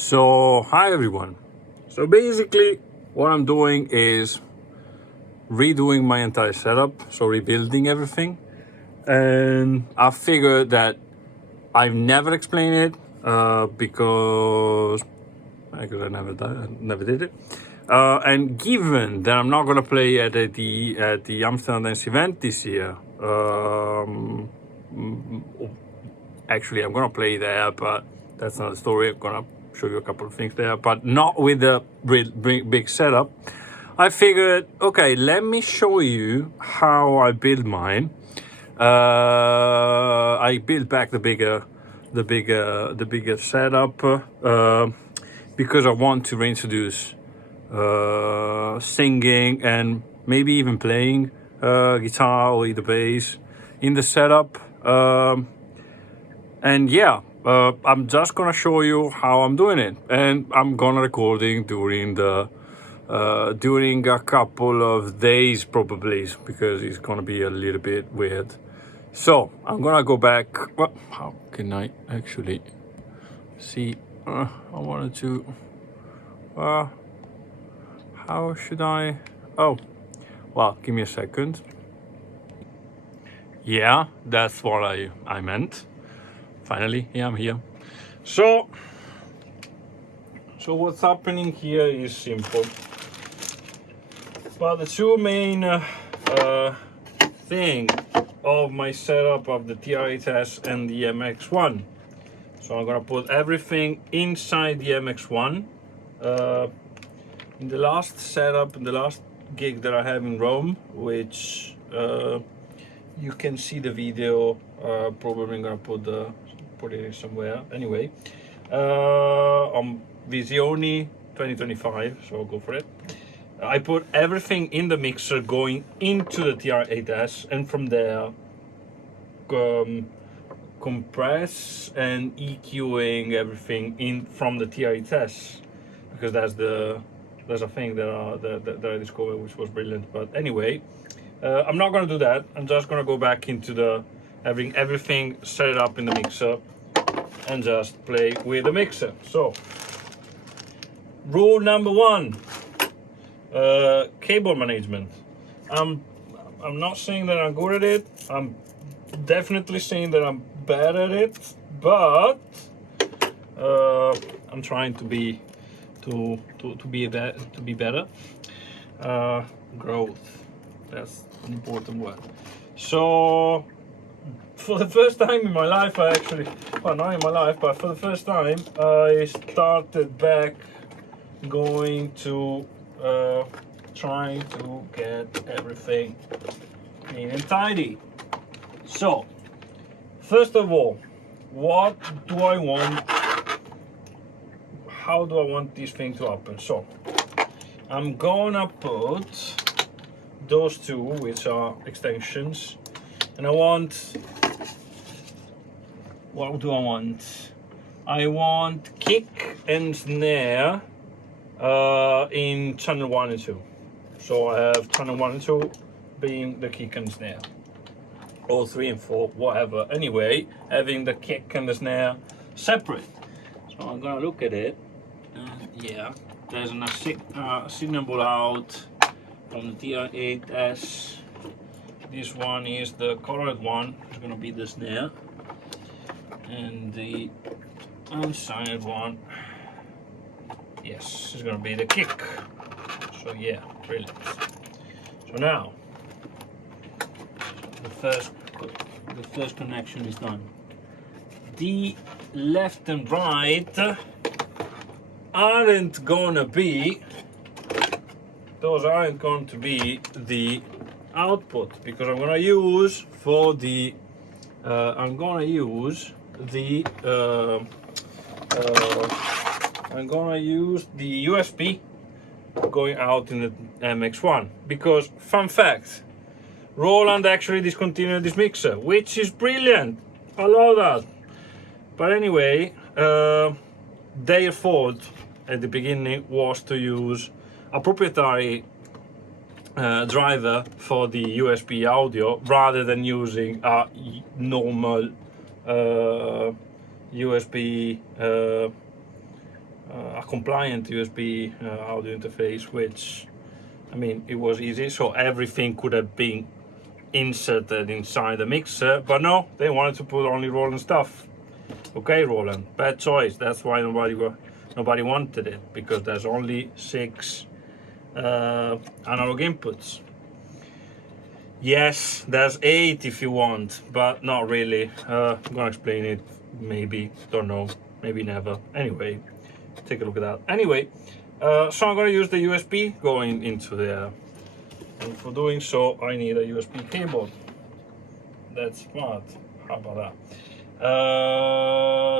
So, hi everyone. So basically, what I'm doing is redoing my entire setup, so rebuilding everything. And I figured that I've never explained it because I never did it. And given that I'm not gonna play at the Amsterdam Dance event this year, actually I'm gonna play there, but that's another story. I'm gonna show you a couple of things there, but not with a big setup. I figured, okay, let me show you how I build mine. I built back the bigger setup because I want to reintroduce singing and maybe even playing guitar or either bass in the setup. And yeah, I'm just gonna show you how I'm doing it, and I'm gonna recording during a couple of days probably, because it's gonna be a little bit weird. So I'm gonna go back. Well, how can I actually see? I wanted to. How should I? Oh, well, give me a second. Yeah, that's what I meant. Finally, yeah, I'm here. So what's happening here is simple. But the two main thing of my setup of the TR8S and the MX1. So I'm gonna put everything inside the MX1. In the last setup, in the last gig that I have in Rome, which you can see the video. Probably I'm gonna put it somewhere. Anyway, on Visioni 2025. So I'll go for it. I put everything in the mixer going into the TR8S, and from there compress and EQing everything in from the TR8S, because there's a thing that I discovered which was brilliant. But anyway, I'm not gonna do that. I'm just gonna go back into having everything set it up in the mixer and just play with the mixer. So rule number one. Cable management. I'm not saying that I'm good at it. I'm definitely saying that I'm bad at it, but I'm trying to be better. Growth. That's an important word. So for the first time in my life, not in my life, but for the first time, I started back going to trying to get everything clean and tidy. So first of all, what do I want? How do I want this thing to happen? So I'm gonna put those two, which are extensions, and I want, what do I want? I want kick and snare in channel 1 and 2. So I have channel 1 and 2 being the kick and snare, or 3 and 4, whatever. Anyway, having the kick and the snare separate. So I'm gonna look at it, and yeah, there's a signal out from the TR8S. This one is the colored one, it's gonna be the snare, and the unsigned one, yes, it's gonna be the kick. So yeah, brilliant. So now the first connection is done. The left and right aren't going to be the output, because I'm gonna use the USB going out in the MX1, because fun fact, Roland actually discontinued this mixer, which is brilliant. I love that. But anyway, their fault at the beginning was to use a proprietary driver for the USB audio rather than using a normal USB a compliant USB audio interface, which, I mean, it was easy, so everything could have been inserted inside the mixer, but no, they wanted to put only Roland stuff. Okay, Roland, bad choice. That's why nobody wanted it, because there's only 6 analog inputs. Yes, there's 8 if you want, but not really. I'm gonna explain it, maybe, don't know, maybe never. Anyway, take a look at that. Anyway, so I'm gonna use the USB going into there. And for doing so, I need a USB cable. That's smart. How about that?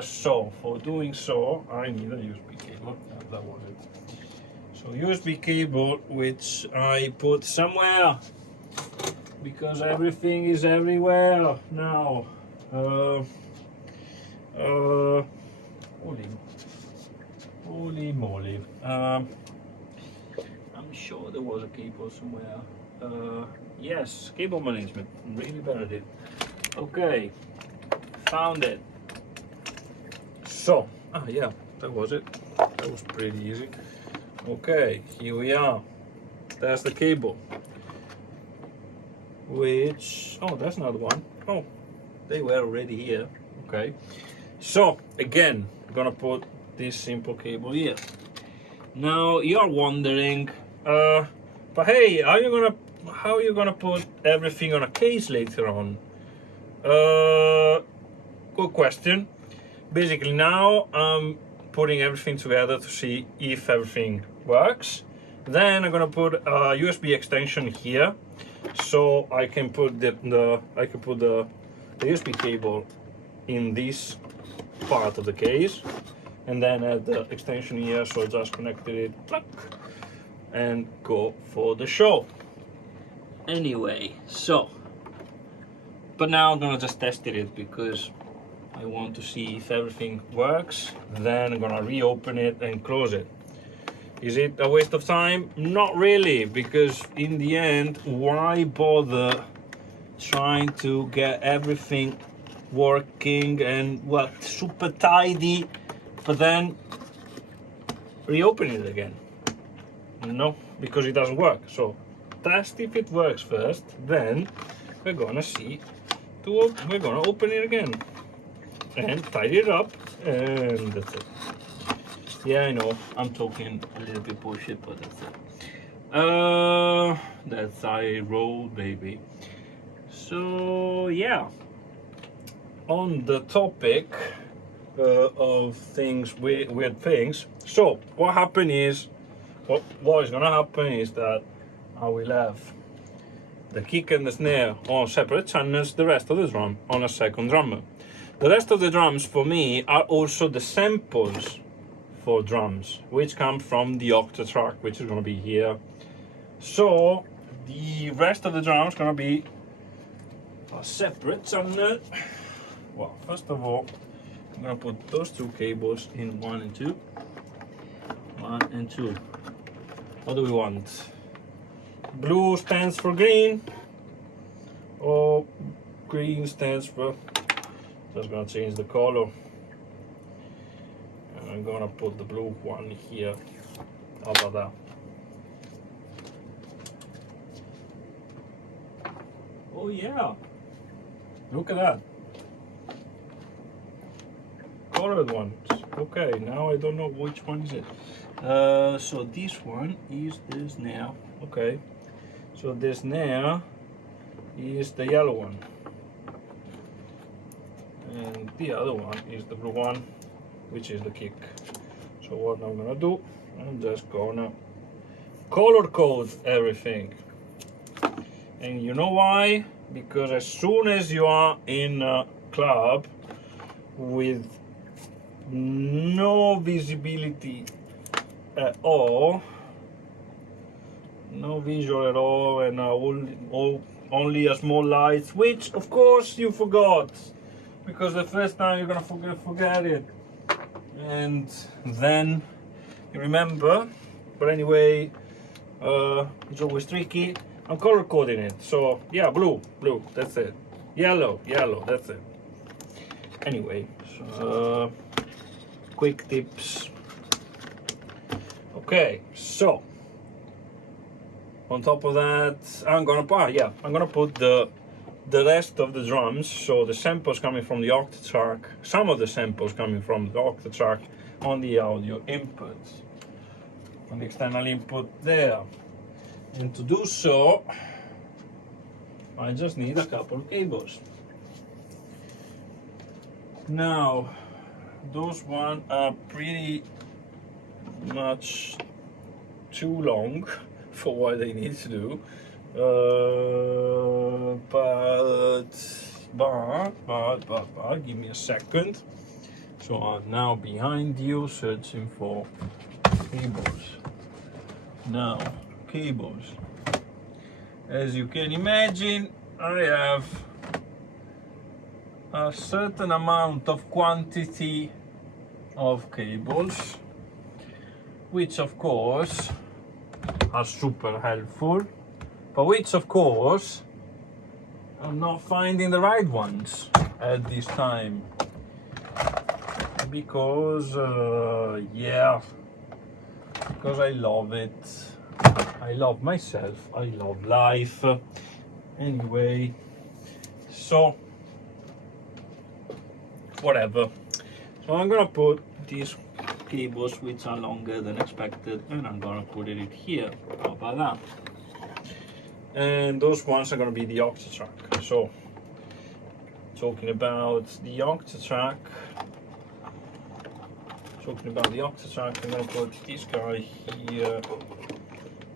So for doing so, I need a USB cable. That was it. So USB cable, which I put somewhere, because everything is everywhere now. Holy moly. I'm sure there was a cable somewhere. Yes, cable management. Really bad at it. Okay, found it. So, yeah, that was it. That was pretty easy. Okay, here we are. There's the cable. Which, oh, that's another one. Oh, they were already here. Okay. So, again, I'm gonna put this simple cable here. Now, you're wondering, but hey, how are you gonna put everything on a case later on? Good question. Basically, now I'm putting everything together to see if everything works. Then I'm gonna put a USB extension here, so I can put the USB cable in this part of the case, and then add the extension here, so just connected it, pluck, and go for the show. Anyway, so, but now I'm gonna just test it because I want to see if everything works. Then I'm gonna reopen it and close it. Is it a waste of time? Not really, because in the end, why bother trying to get everything working and super tidy, but then reopen it again? No, because it doesn't work. So test if it works first, then we're gonna we're gonna open it again and tidy it up, and that's it. Yeah, I know, I'm talking a little bit bullshit, but that's it. That's I roll, baby. So yeah, on the topic of things, weird things. So what happened is, what is gonna happen is that I will have the kick and the snare on separate channels, the rest of the drum on a second drummer. The rest of the drums for me are also the samples for drums, which come from the octa track, which is gonna be here. So the rest of the drums gonna be a separate channel. Well, first of all, I'm gonna put those 2 cables in 1 and 2. 1 and 2. What do we want? Blue stands for green, or green stands for, just gonna change the color. And I'm gonna put the blue one here. How about that? Oh yeah, look at that. Colored ones. Okay, now I don't know which one is it. So this one is the snare. Okay, so the snare is the yellow one, and the other one is the blue one, which is the kick. So what I'm gonna do, I'm just gonna color code everything. And you know why? Because as soon as you are in a club with no visibility at all, no visual at all, and only a small light, which of course you forgot, because the first time you're gonna forget it, and then you remember. But anyway, it's always tricky. I'm color coding it, so yeah, blue, that's it. Yellow, that's it. Anyway, so quick tips. Okay, so on top of that, I'm gonna put the rest of the drums, so the samples coming from the octatrack, some of the samples coming from the octatrack on the audio inputs, on the external input there. And to do so, I just need a couple of cables. Now, those ones are pretty much too long for what they need to do, but give me a second. So I'm now behind you searching for cables. Now, cables. As you can imagine, I have a certain amount of quantity of cables, which of course are super helpful, but which of course I'm not finding the right ones at this time, because because I love it, I love myself, I love life. Anyway, so whatever. So I'm gonna put these cables, which are longer than expected, and I'm gonna put it here. How about that? And those ones are gonna be the octatrack. So talking about the octatrack, I'm gonna put this guy here,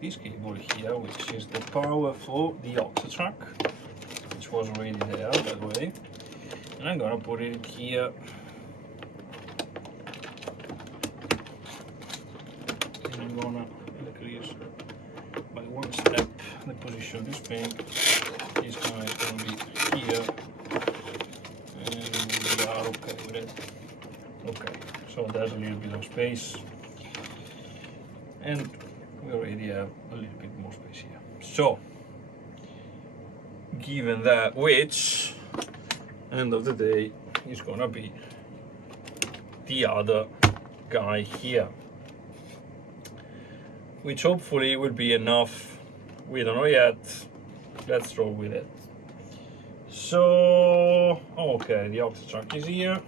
this cable here, which is the power for the octatrack, which was already there, by the way. And I'm gonna put it here. And I'm gonna increase by one step the position of this thing. This guy is gonna be here. And we are okay with it. Okay, so there's a little bit of space. And we already have a little bit more space here. So, given that, which end of the day is gonna be the other guy here, which hopefully will be enough. We don't know yet. Let's roll with it. So, okay, the octatrack is here,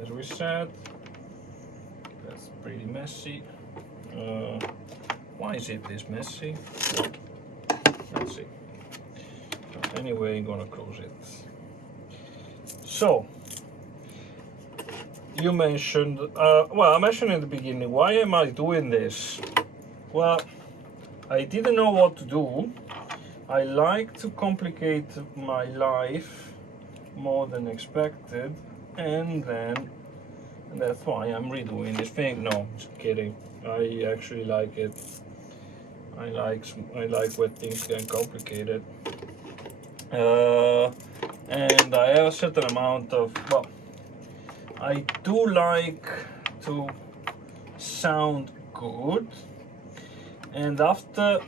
as we said. That's pretty messy. Why is it this messy? Let's see. Anyway, I'm gonna close it. So, you mentioned, I mentioned in the beginning, why am I doing this? Well, I didn't know what to do. I like to complicate my life more than expected, and that's why I'm redoing this thing. No, just kidding. I actually like it. I like when things get complicated. And I have a certain amount of, I do like to sound good, and after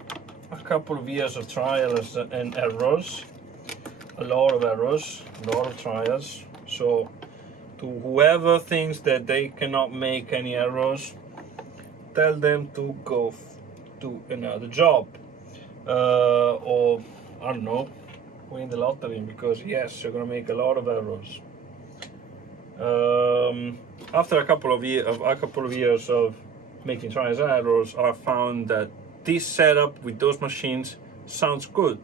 a couple of years of trials and errors, a lot of trials, so to whoever thinks that they cannot make any errors, tell them to go do another job, or I don't know, win the lottery, because yes, you're gonna make a lot of errors. After a couple of years of making trials and errors, I found that this setup with those machines sounds good,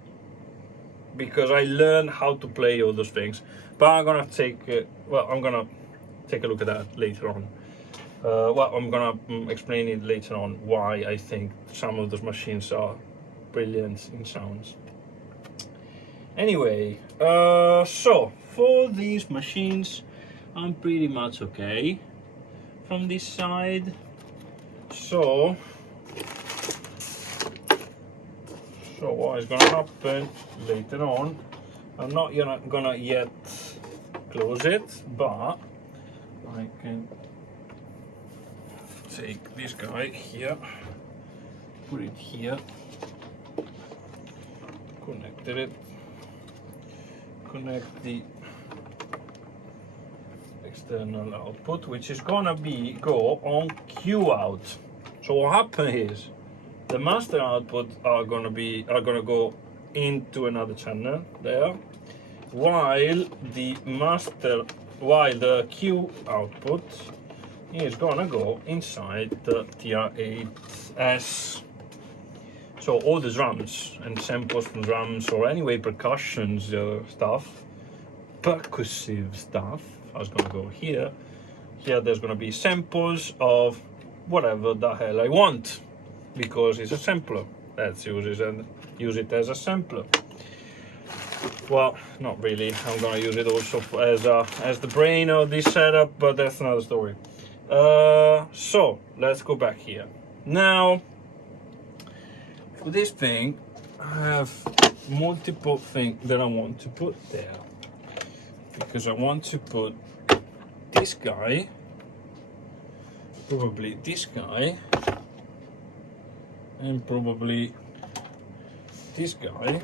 because I learned how to play all those things. But I'm gonna take a look at that later on. I'm gonna explain it later on why I think some of those machines are brilliant in sounds. Anyway, so for these machines, I'm pretty much okay from this side. So what is gonna happen later on? I'm not gonna yet close it, but I can take this guy here, put it here, connect the external output, which is gonna go on Q out. So what happens is the master output are gonna go into another channel there, while the Q output is gonna go inside the TR-8S. So all the drums and samples from drums, or anyway percussions stuff, percussive stuff, is gonna go here. Here there's gonna be samples of whatever the hell I want, because it's a sampler. Let's use it as a sampler. Well, not really. I'm gonna use it also as the brain of this setup, but that's another story. So let's go back here. Now, for this thing, I have multiple things that I want to put there, because I want to put this guy, probably this guy, and probably this guy,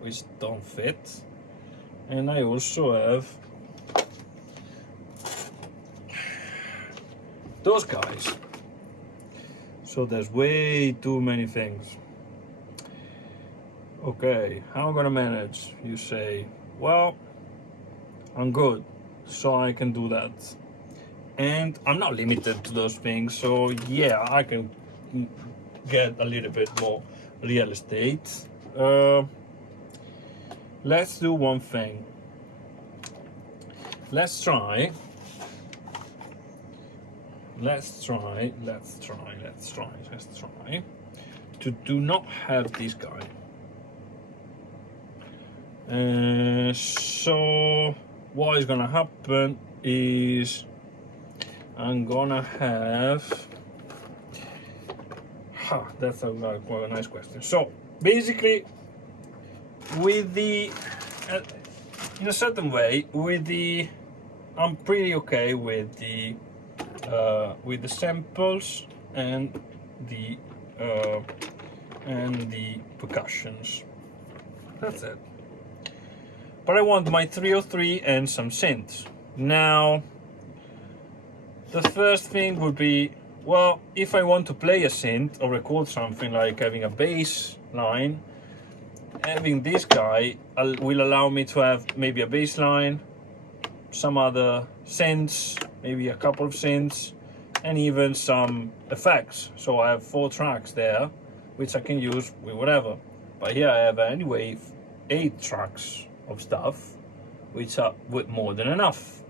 which don't fit. And I also have those guys. So there's way too many things. Okay, how am I gonna manage? You say, well, I'm good, so I can do that. And I'm not limited to those things, so yeah, I can get a little bit more real estate. Let's do one thing. Let's try to do not have this guy. So what is gonna happen is I'm gonna have that's a nice question. So basically, with the in a certain way, I'm pretty okay with the samples and the percussions. That's it. But I want my 303 and some synths. Now, the first thing would be, well, if I want to play a synth or record something, like having a bass line, having this guy will allow me to have maybe a bass line, some other synths, maybe a couple of synths, and even some effects. So I have 4 tracks there, which I can use with whatever. But here I have anyway 8 tracks of stuff, which are with more than enough.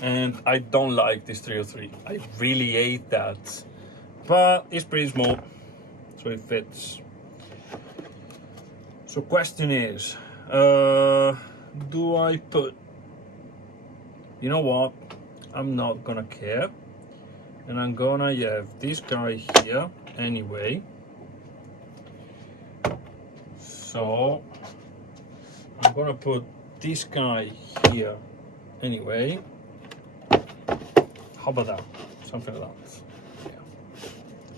And I don't like this 303. I really hate that. But it's pretty small, so it fits. So question is, do I put, you know what, I'm not gonna care, and I'm gonna have this guy here anyway. So I'm gonna put this guy here anyway. How about that? Something like that. Yeah.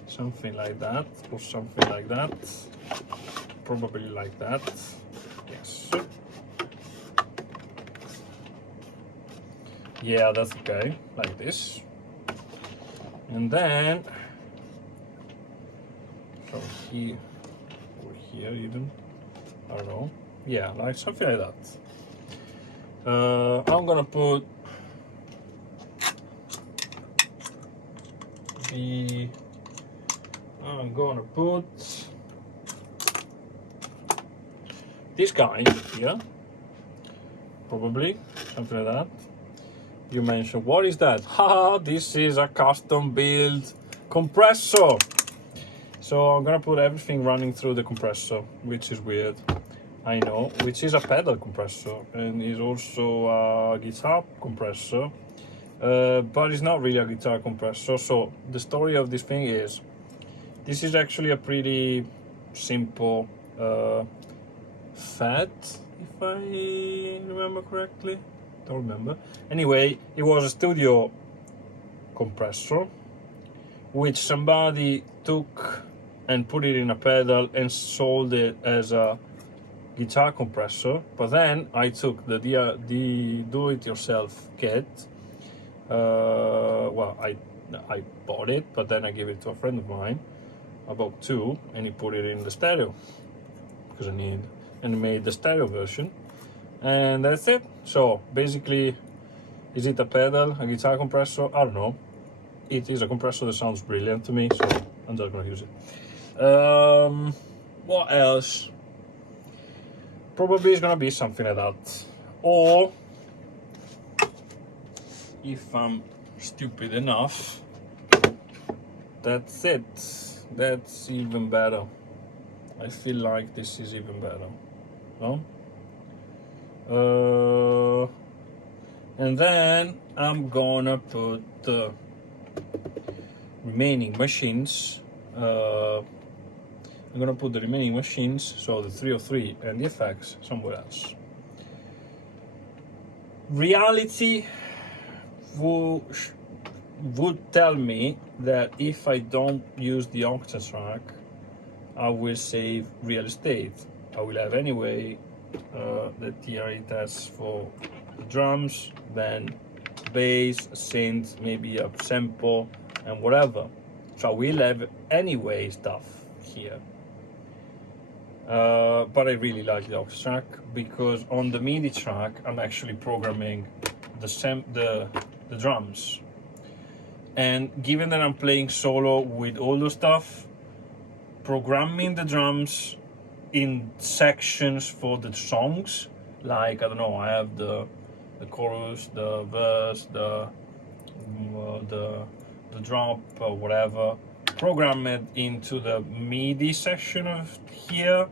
Something like that, or something like that. Probably like that. Yes. Yeah, that's okay. Like this. And then, so here, or here even. I don't know. Yeah, like something like that. I'm gonna put this guy here, probably something like that. You mentioned, what is that? Haha, this is a custom build compressor. So I'm gonna put everything running through the compressor, which is weird, I know, which is a pedal compressor and is also a guitar compressor. But it's not really a guitar compressor. So the story of this thing is, this is actually a pretty simple FAT, if I remember correctly. Don't remember. Anyway, it was a studio compressor, which somebody took and put it in a pedal and sold it as a guitar compressor. But then I took the do-it-yourself kit. Well, I I bought it, but then I gave it to a friend of mine. I bought two, and he put it in the stereo because I need, and he made the stereo version, and that's it. So basically, is it a pedal, a guitar compressor? I don't know. It is a compressor that sounds brilliant to me, so I'm just gonna use it. What else? Probably it's gonna be something like that, or if I'm stupid enough, that's it. That's even better. I feel like this is even better. No? And then I'm gonna put the remaining machines. I'm gonna put the remaining machines, so the 303 and the effects, somewhere else. Reality would tell me that if I don't use the Octatrack, I will save real estate. I will have anyway the TRE tests for the drums, then bass, synth, maybe a sample, and whatever. So I will have anyway stuff here. But I really like the Octatrack because on the MIDI track I'm actually programming the drums. And given that I'm playing solo with all the stuff, programming the drums in sections for the songs, like, I don't know, I have the chorus, the verse, the drop or whatever, program it into the MIDI section of here,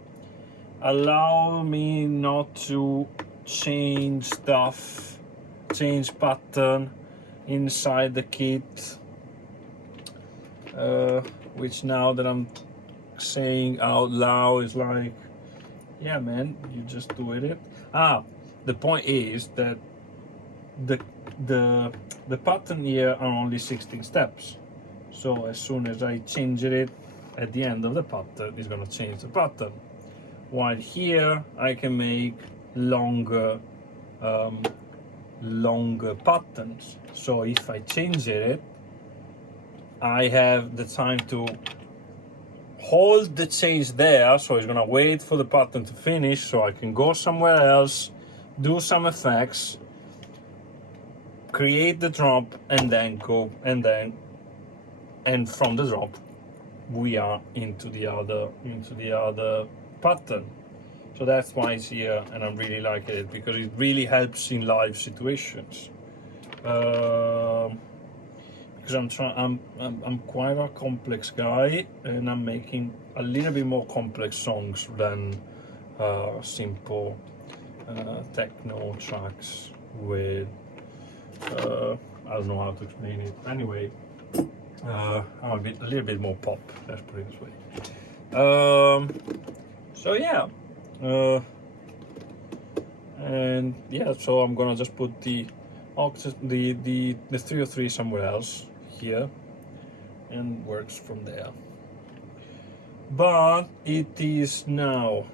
allow me not to change stuff, change pattern inside the kit, which now that I'm saying out loud is like, yeah man, you just do it. The point is that the pattern here are only 16 steps, so as soon as I change it at the end of the pattern, it's gonna change the pattern, while here I can make longer patterns. So if I change it, I have the time to hold the change there, so it's gonna wait for the pattern to finish so I can go somewhere else, do some effects, create the drop, and then go, and from the drop we are into the other pattern. So that's why it's here, and I'm really liking it because it really helps in live situations. Because I'm quite a complex guy, and I'm making a little bit more complex songs than simple techno tracks with I don't know how to explain it. Anyway, I'm a little bit more pop. Let's put it this way. So yeah. And yeah, so I'm gonna just put the 303 somewhere else here, and works from there. But it is now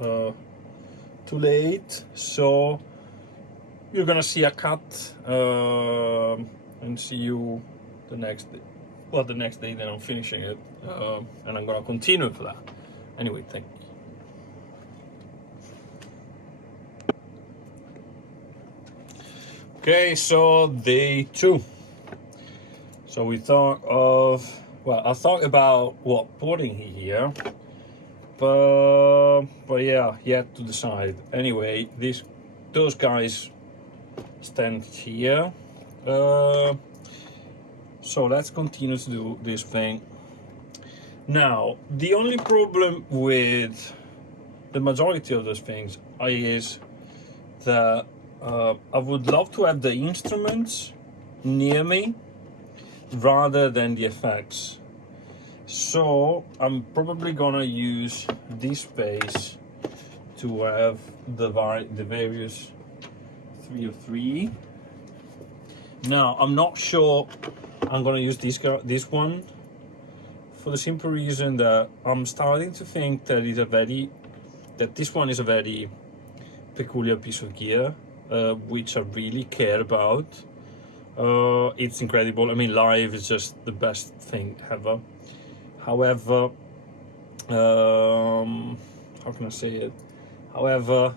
too late, so you're gonna see a cut and see you the next day. Well, the next day, then I'm finishing it, and I'm gonna continue for that. Anyway, thank you. Okay, so day 2. So we thought of, well, I thought about putting here, but yeah, yet to decide. Anyway, those guys stand here. So let's continue to do this thing. Now, the only problem with the majority of those things is that I would love to have the instruments near me rather than the effects. So I'm probably gonna use this space to have the various 303. Now I'm not sure I'm gonna use this one, for the simple reason that I'm starting to think that this one is a very peculiar piece of gear, which I really care about. It's incredible. I mean, live is just the best thing ever. However, how can I say it? However,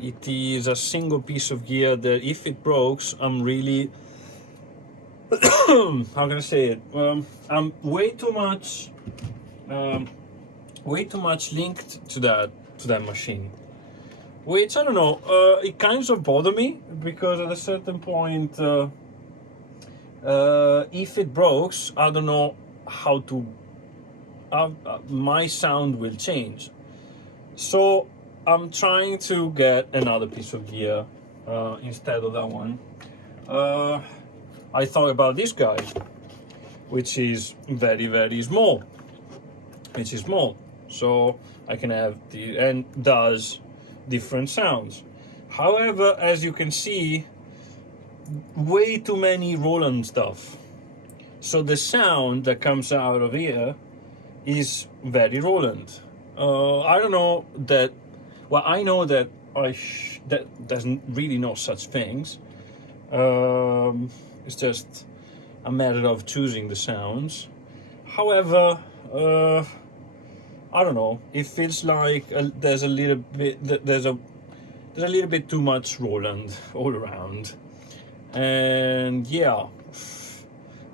it is a single piece of gear that if it breaks, I'm really how can I say it? I'm way too much linked to that machine, which I don't know. It kind of bothered me because at a certain point, if it breaks, I don't know how to. My sound will change. So I'm trying to get another piece of gear instead of that one. I thought about this guy, which is very, very small. Which is small, so I can have and does different sounds. However, as you can see, way too many Roland stuff. So the sound that comes out of here is very Roland. I don't know that. Well, I know that that there's really no such things. It's just a matter of choosing the sounds. However, I don't know. It feels like there's a little bit too much Roland all around, and yeah,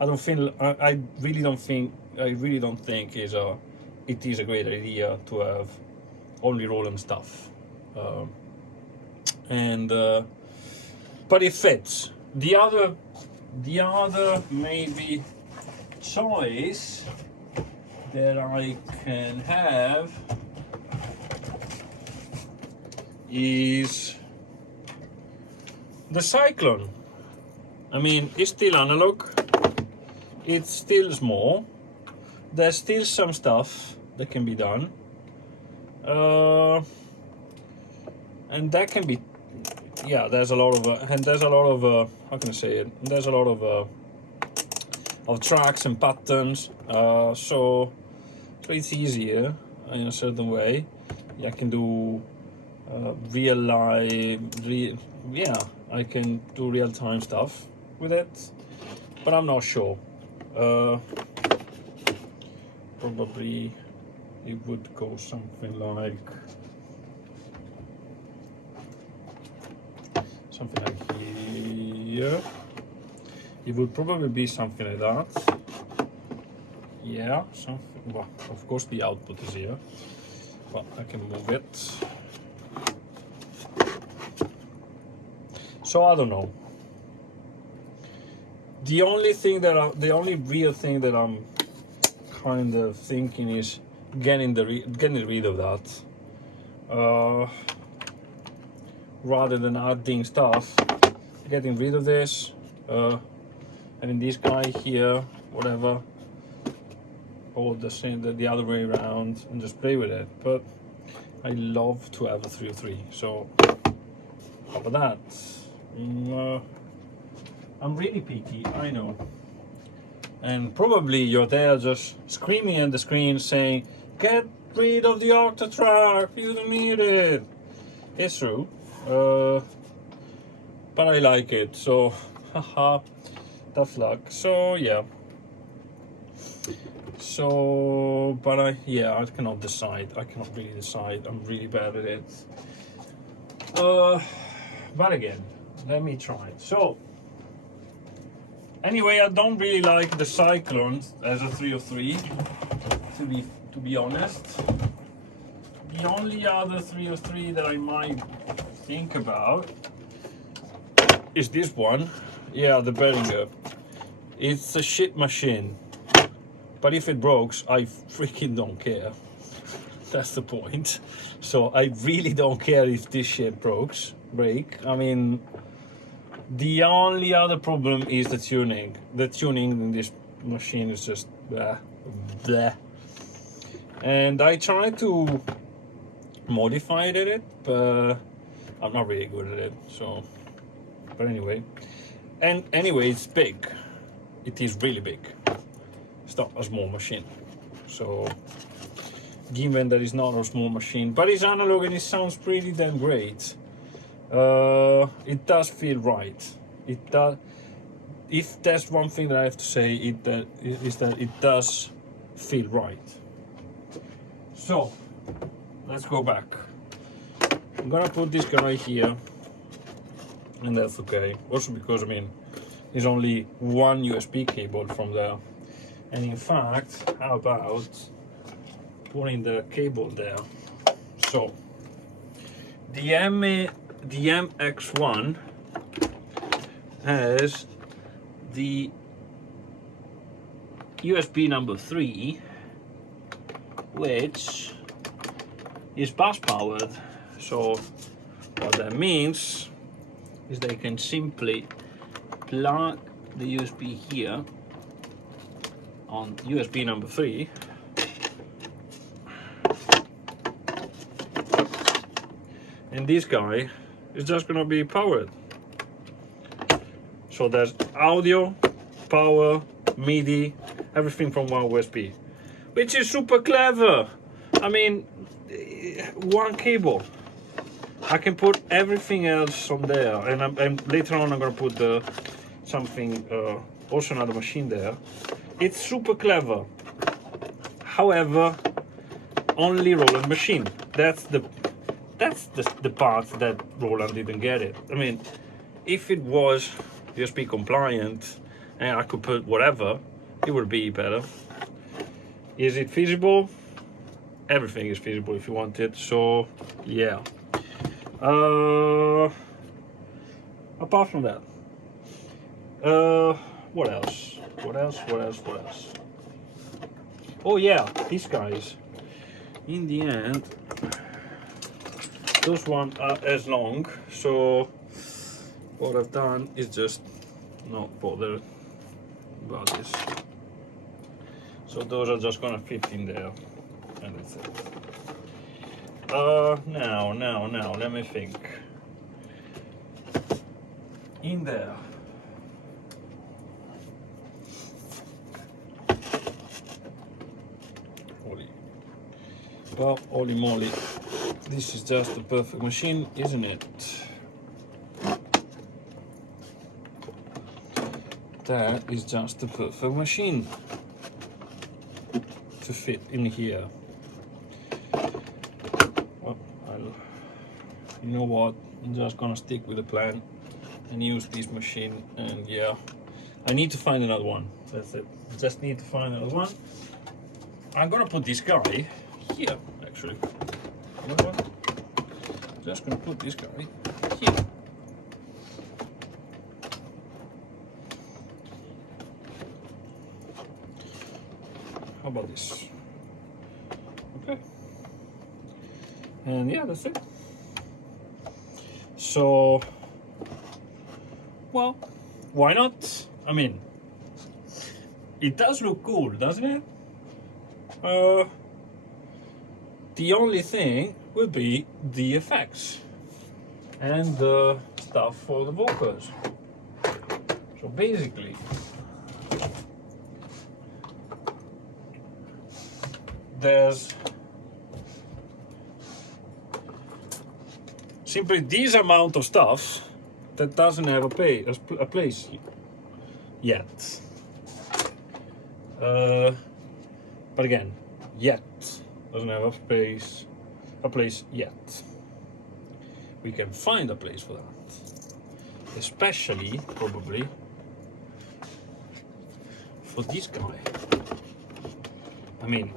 I don't feel. I really don't think. I really don't think it is a great idea to have only Roland stuff, but it fits. The other maybe choice that I can have is the Cyclone. I mean, it's still analog, it's still small, there's still some stuff that can be done, and that can be, yeah, there's a lot of how can I say it, there's a lot of tracks and patterns, so it's easier in a certain way. I can do real live, I can do real-time stuff with it, but I'm not sure. Probably it would go something like here. It would probably be something like that. Yeah, something. Well, of course the output is here, but I can move it. So I don't know. The only real thing that I'm kind of thinking is getting rid of that. Rather than adding stuff, getting rid of this. And in this guy here, whatever, or the other way around, and just play with it. But I love to have a 303, so how about that? I'm really picky, I know. And probably you're there just screaming at the screen saying, get rid of the Octatrack, you don't need it. It's true, but I like it, so haha. Tough luck. So yeah. So, but I cannot decide. I cannot really decide. I'm really bad at it. But again, let me try it. So, anyway, I don't really like the Cyclone as a 303. To be honest, the only other 303 that I might think about is this one. Yeah, the Behringer. It's a shit machine, but if it breaks, I freaking don't care. That's the point. So I really don't care if this shit break. I mean, the only other problem is the tuning. The tuning in this machine is just bleh. And I try to modify it, but I'm not really good at it. So, but anyway. And anyway, it's big. It is really big. It's not a small machine. So, given that it's not a small machine, but it's analog and it sounds pretty damn great. It does feel right. It does. if there's one thing that I have to say, is that it does feel right. So let's go back. I'm gonna put this guy here, and that's okay. Also because, I mean, there's only one USB cable from there. And in fact, how about putting the cable there? So the MX1 has the USB number 3, which is bus powered. So what that means is they can simply plug the USB here on USB number 3, and this guy is just gonna be powered. So there's audio, power, MIDI, everything from one USB, which is super clever. I mean, one cable. I can put everything else on there, and later on I'm gonna put also another machine there. It's super clever. However, only Roland machine. That's the part that Roland didn't get it. I mean, if it was USB compliant and I could put whatever, it would be better. Is it feasible? Everything is feasible if you want it. So yeah. Apart from that, what else? Oh yeah, these guys. In the end, those ones are as long. So what I've done is just not bother about this. So those are just gonna fit in there, and that's it. Now, let me think. In there. Well, holy moly, this is just the perfect machine, isn't it? That is just the perfect machine to fit in here. Well, you know what? I'm just gonna stick with the plan and use this machine, and yeah, I need to find another one. That's it. Just need to find another one. I'm gonna put this guy here, actually. You know what? Just gonna put this guy here. How about this? Okay. And yeah, that's it. So, well, why not? I mean, it does look cool, doesn't it? The only thing would be the effects and the stuff for the vocals. So basically, there's simply this amount of stuff that doesn't have a place yet. But again, yet doesn't have a place yet. We can find a place for that, especially probably for this guy. I mean,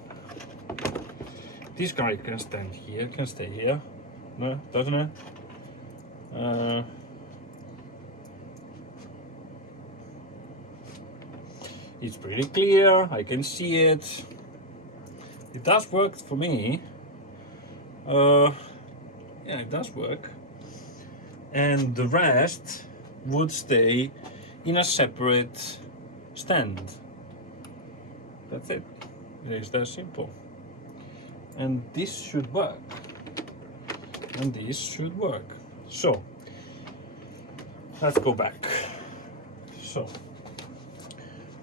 this guy can stand here, can stay here. No, doesn't it? It's pretty clear, I can see it. It does work for me. Yeah, it does work. And the rest would stay in a separate stand. That's it. It is that simple. And this should work. And this should work. So, let's go back. So,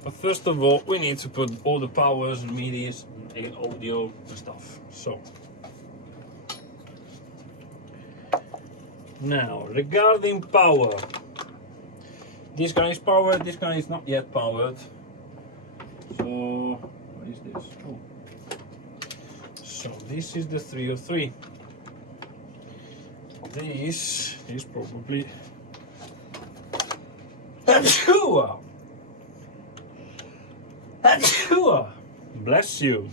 but first of all, we need to put all the powers and MIDIs and audio and stuff. So, now regarding power, This guy is powered, this guy is not yet powered. So, what is this? Oh. So this is the 303. This is probably Achua! Bless you.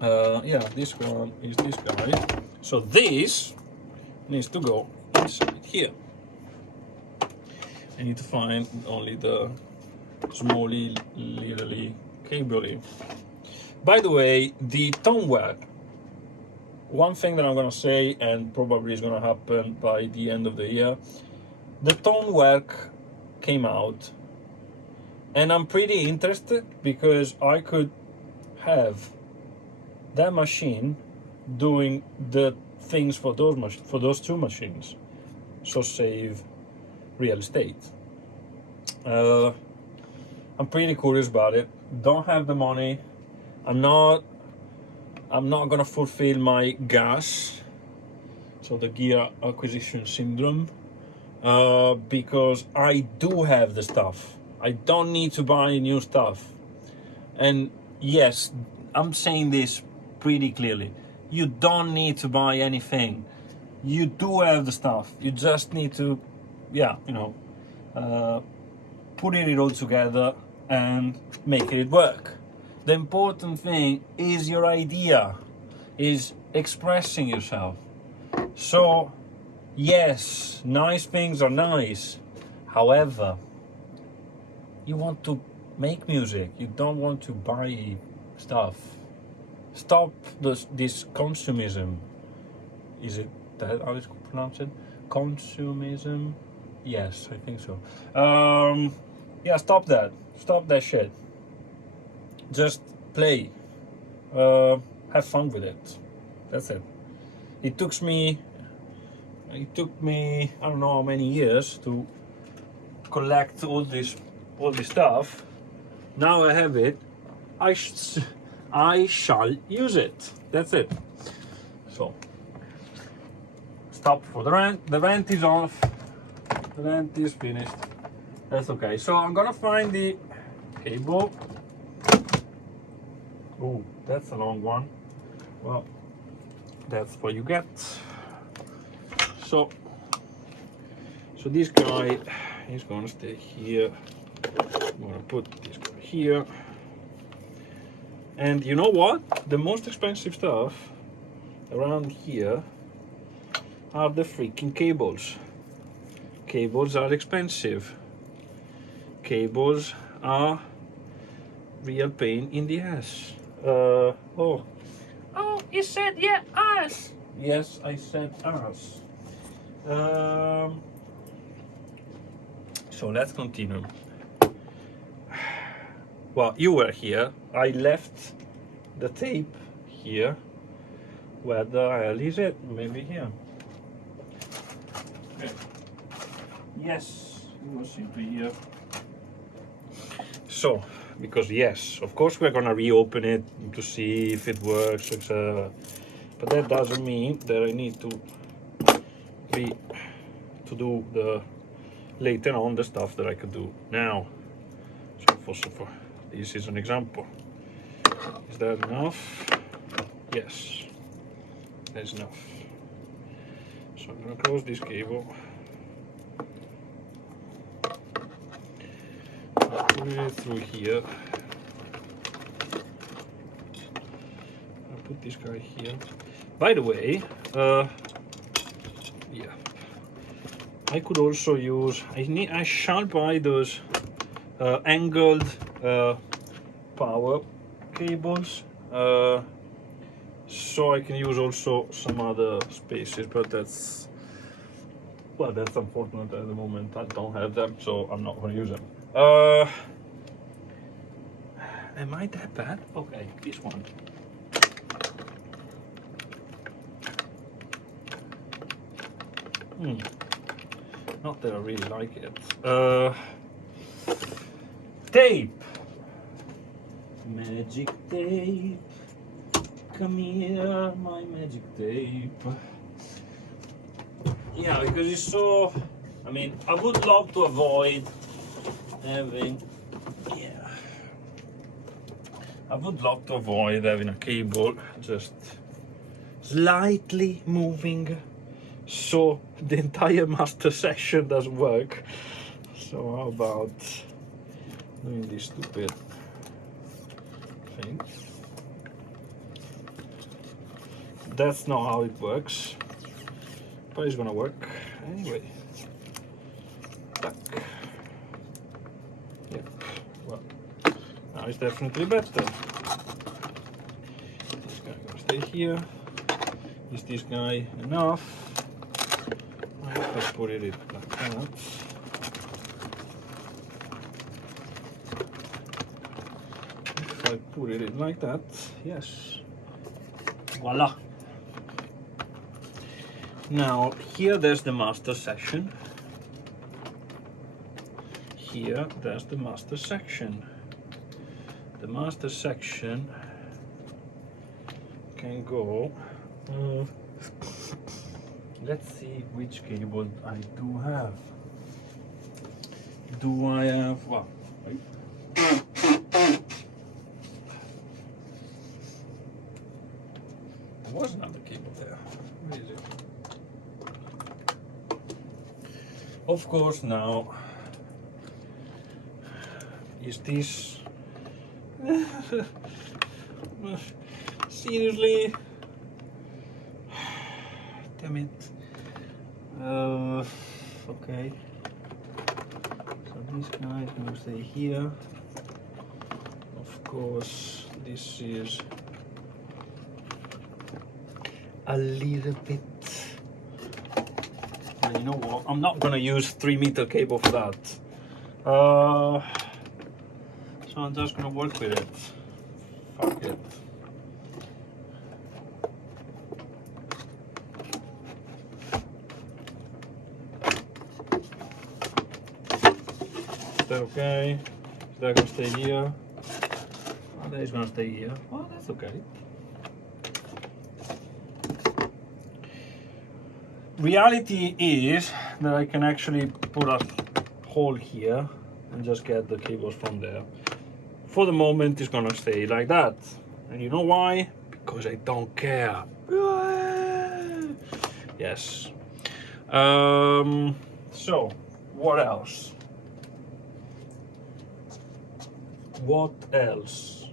Yeah, this one is this guy. So this needs to go inside here. I need to find only the smally little cable. By the way, the tone work. One thing that I'm gonna say, and probably is gonna happen by the end of the year, the tone work came out, and I'm pretty interested because I could have that machine doing the things for those two machines, so save real estate. I'm pretty curious about it. Don't have the money. I'm not gonna fulfill my gas, so the gear acquisition syndrome, because I do have the stuff. I don't need to buy new stuff. And yes, I'm saying this pretty clearly. You don't need to buy anything. You do have the stuff. You just need to, putting it all together and making it work. The important thing is your idea, is expressing yourself. So, yes, nice things are nice. However, you want to make music. You don't want to buy stuff. Stop this consumism. Is it that how it's pronounced? Consumism? Yes, I think so. Yeah, stop that. Stop that shit. Just play. Have fun with it. That's it. It took me I don't know how many years to collect all this stuff. Now I have it. I shall use it. That's it. So stop for the rent. The rent is off. The rent is finished. That's okay. So I'm gonna find the cable. Oh, that's a long one. Well, that's what you get. So this guy is gonna stay here. I'm gonna put this guy here. And you know what? The most expensive stuff around here are the freaking cables. Cables are expensive. Cables are real pain in the ass. Oh, you said yeah, ass. Yes, I said ass. So let's continue. Well, you were here. I left the tape here. Where the hell is it? Maybe here. Okay. Yes, it was simply here. So, because yes, of course we're gonna reopen it to see if it works, etc. But that doesn't mean that I need to do the later on the stuff that I could do now. So for this is an example. Is that enough? Yes, that's enough. So I'm gonna close this cable. Put it through here. I'll put this guy here. By the way, yeah, I could also use. I shall buy those angled power cables, so I can use also some other spaces. But that's unfortunate at the moment. I don't have them, so I'm not going to use them. Am I that bad? Okay, this one. Not that I really like it. Tape. Magic tape. Come here, my magic tape. Yeah, because it's so. I mean, I would love to avoid having, yeah, I would love to avoid having a cable just slightly moving so the entire master section doesn't work. So how about doing this stupid thing? That's not how it works, but it's gonna work anyway. Tack. Yep. Well, now it's definitely better. This guy gonna stay here. Is this guy enough? Let's put it like that. If I put it in like that, yes. Voila. Now here there's the master section. Here there's the master section. The master section can go. Let's see which cable I do have. Do I have, well, wait. There was another cable there. Where is it? Of course now, is this, seriously? Damn it. Okay. So this guy is gonna stay here. Of course, this is a little bit. And you know what? I'm not gonna use 3-meter cable for that. So I'm just gonna work with it. Fuck it. Is that okay? Is that gonna stay here? Oh, that is gonna stay here. Well, that's okay. Reality is that I can actually put a hole here and just get the cables from there. For the moment, it's gonna stay like that. And you know why? Because I don't care. Yes. So, what else? What else?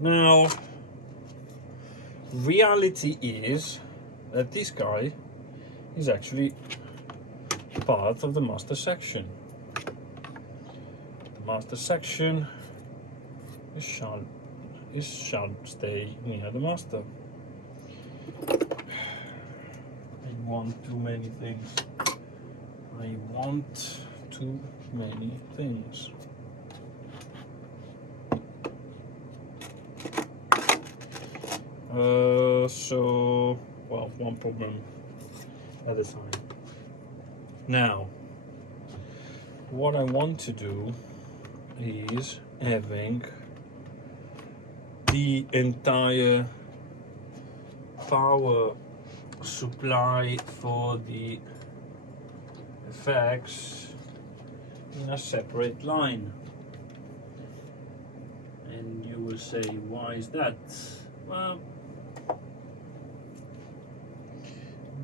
Now, reality is that this guy is actually part of the master section. The master section shall stay near the master. I want too many things. I want too many things. So, well, one problem at a time. Now, what I want to do is having the entire power supply for the effects in a separate line. And you will say, why is that? Well,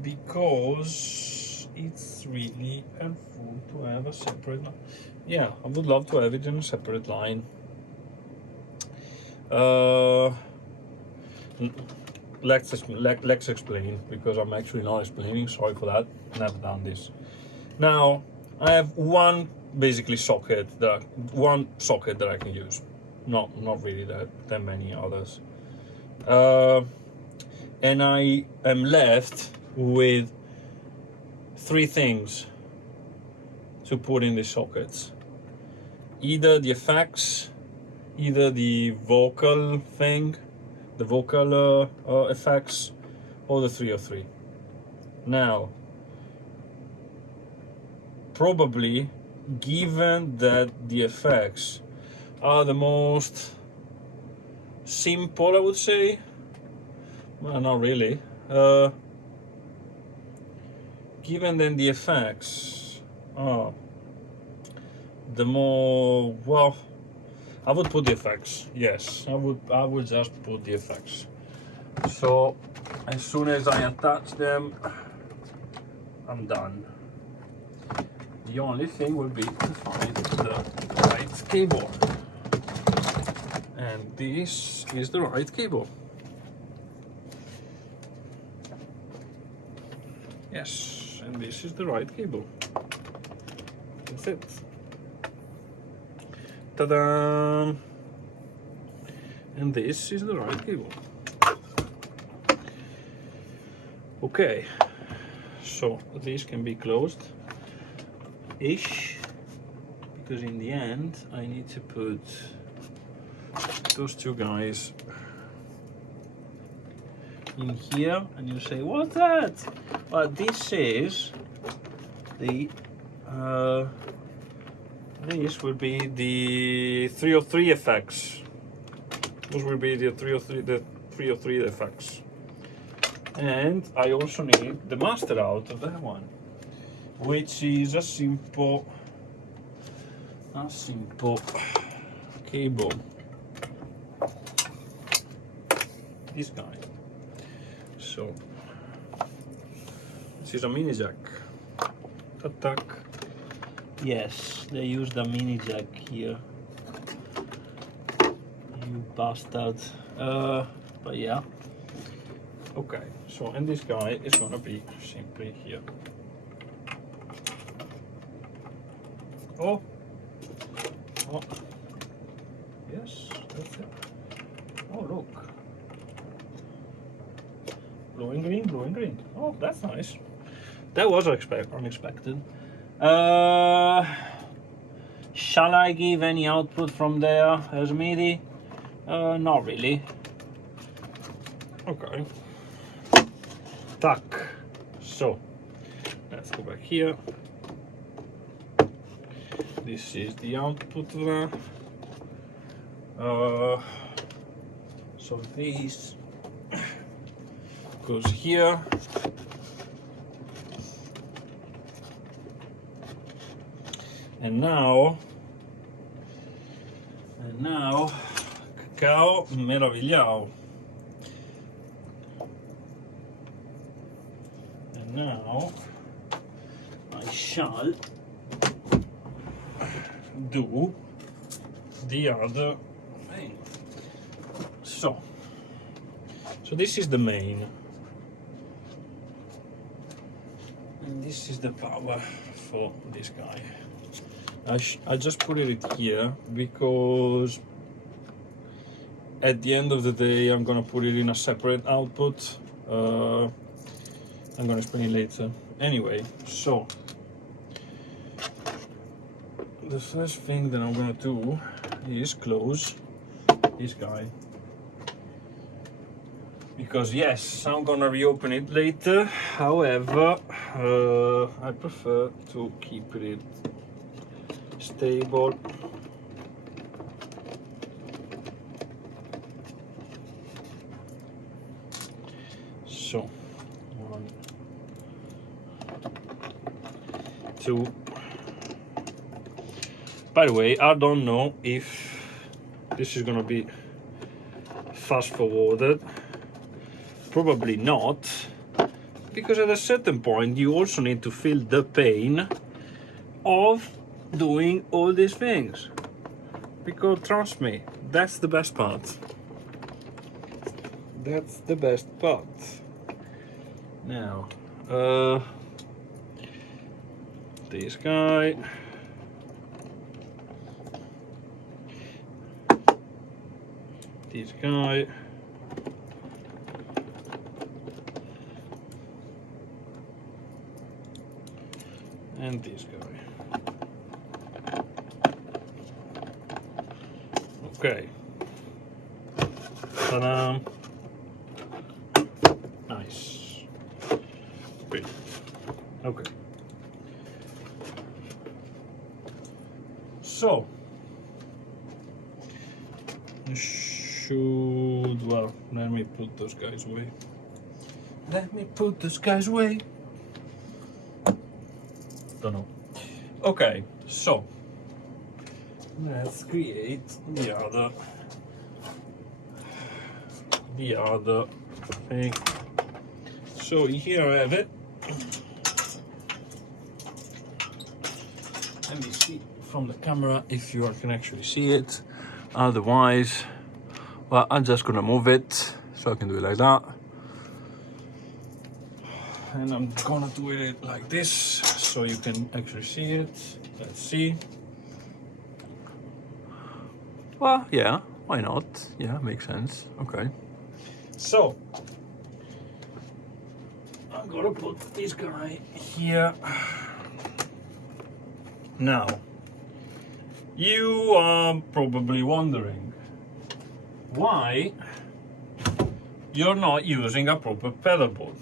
because it's really helpful to have a separate line. Yeah, I would love to have it in a separate line. Let's explain, because I'm actually not explaining. Sorry for that. Never done this. Now I have one socket that I can use. Not really that many others. And I am left with 3 things to put in the sockets. Either the effects, either the vocal thing, the vocal effects, or the 303. Now, probably, given that the effects are the most simple, I would say. Well, not really. Given then the effects are the more, well, I would put the effects. Yes, I would just put the effects. So as soon as I attach them, I'm done. The only thing will be to find the right cable. And this is the right cable. Yes, and this is the right cable. That's it. Ta-da! And this is the right cable. Okay, so this can be closed-ish, because in the end I need to put those two guys in here, and you say, what's that? Well, this is the this will be the 303 effects. Those will be the 303 effects. And I also need the master out of that one, which is a simple cable. This guy. So this is a mini jack. Tack. Yes, they used a mini jack here. You bastard. But yeah. Okay, so and this guy is gonna be simply here. Oh. Yes, that's it. Oh, look. Blue and green. Oh, that's nice. That was unexpected. Shall I give any output from there as MIDI? Not really. Okay. Tack. So, let's go back here. This is the output there. So this goes here. And now, cacao meravigliao. And now, I shall do the other thing. So this is the main. And this is the power for this guy. I just put it here because at the end of the day I'm gonna put it in a separate output. I'm gonna explain it later. Anyway, so the first thing that I'm gonna do is close this guy. Because yes, I'm gonna reopen it later. However, I prefer to keep it stable. So, 1, 2. By the way, I don't know if this is gonna be fast forwarded. Probably not, because at a certain point you also need to feel the pain of doing all these things, because trust me, that's the best part. That's the best part. Now, this guy, this guy, and this guy. Okay. Ta-da! Nice. Great. Okay. So, well, let me put those guys away. Don't know. Okay, so let's create the other thing. So here I have it. Let me see from the camera if you can actually see it. Otherwise, well, I'm just gonna move it so I can do it like that. And I'm gonna do it like this so you can actually see it. Let's see. Well, yeah, why not? Yeah, makes sense. Okay. So, I'm gonna put this guy here. Now, you are probably wondering why you're not using a proper pedal board.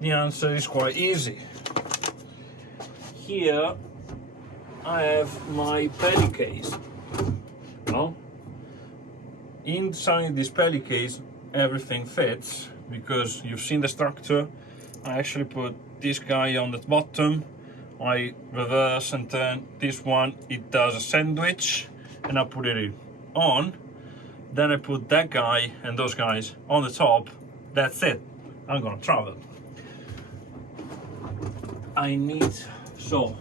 The answer is quite easy. Here I have my pedal case. No? Inside this pedal case everything fits because you've seen the structure. I actually put this guy on the bottom. I reverse and turn this one, it does a sandwich, and I put it on. Then I put that guy and those guys on the top. That's it. I'm gonna travel. I need, so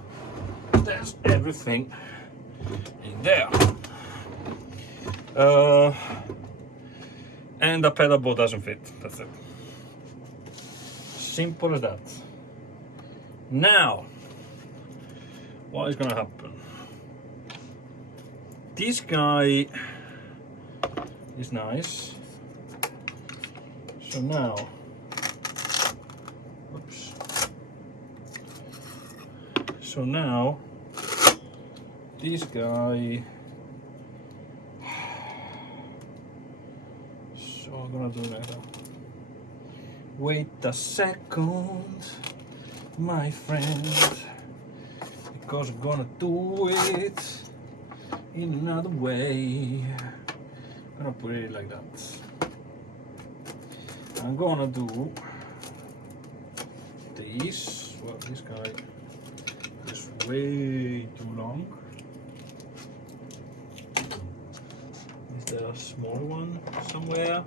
there's everything in there. And the pedal board doesn't fit. That's it. Simple as that. Now, what is gonna happen? This guy is nice. So now, oops. So now, this guy. So I'm gonna do that. Wait a second, my friend. Because I'm gonna do it in another way. I'm gonna put it like that. I'm gonna do this. Well, this guy is way too long. Is there a small one somewhere?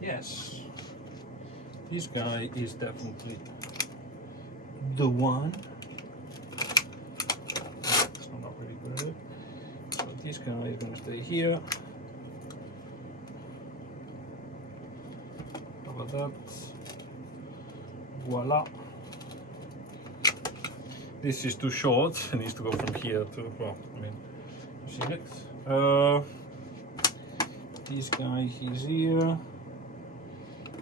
Yes. This guy is definitely the one. So this guy is going to stay here. How about that? Voila. This is too short. It needs to go from here to, well, I mean, you see it? This guy is here.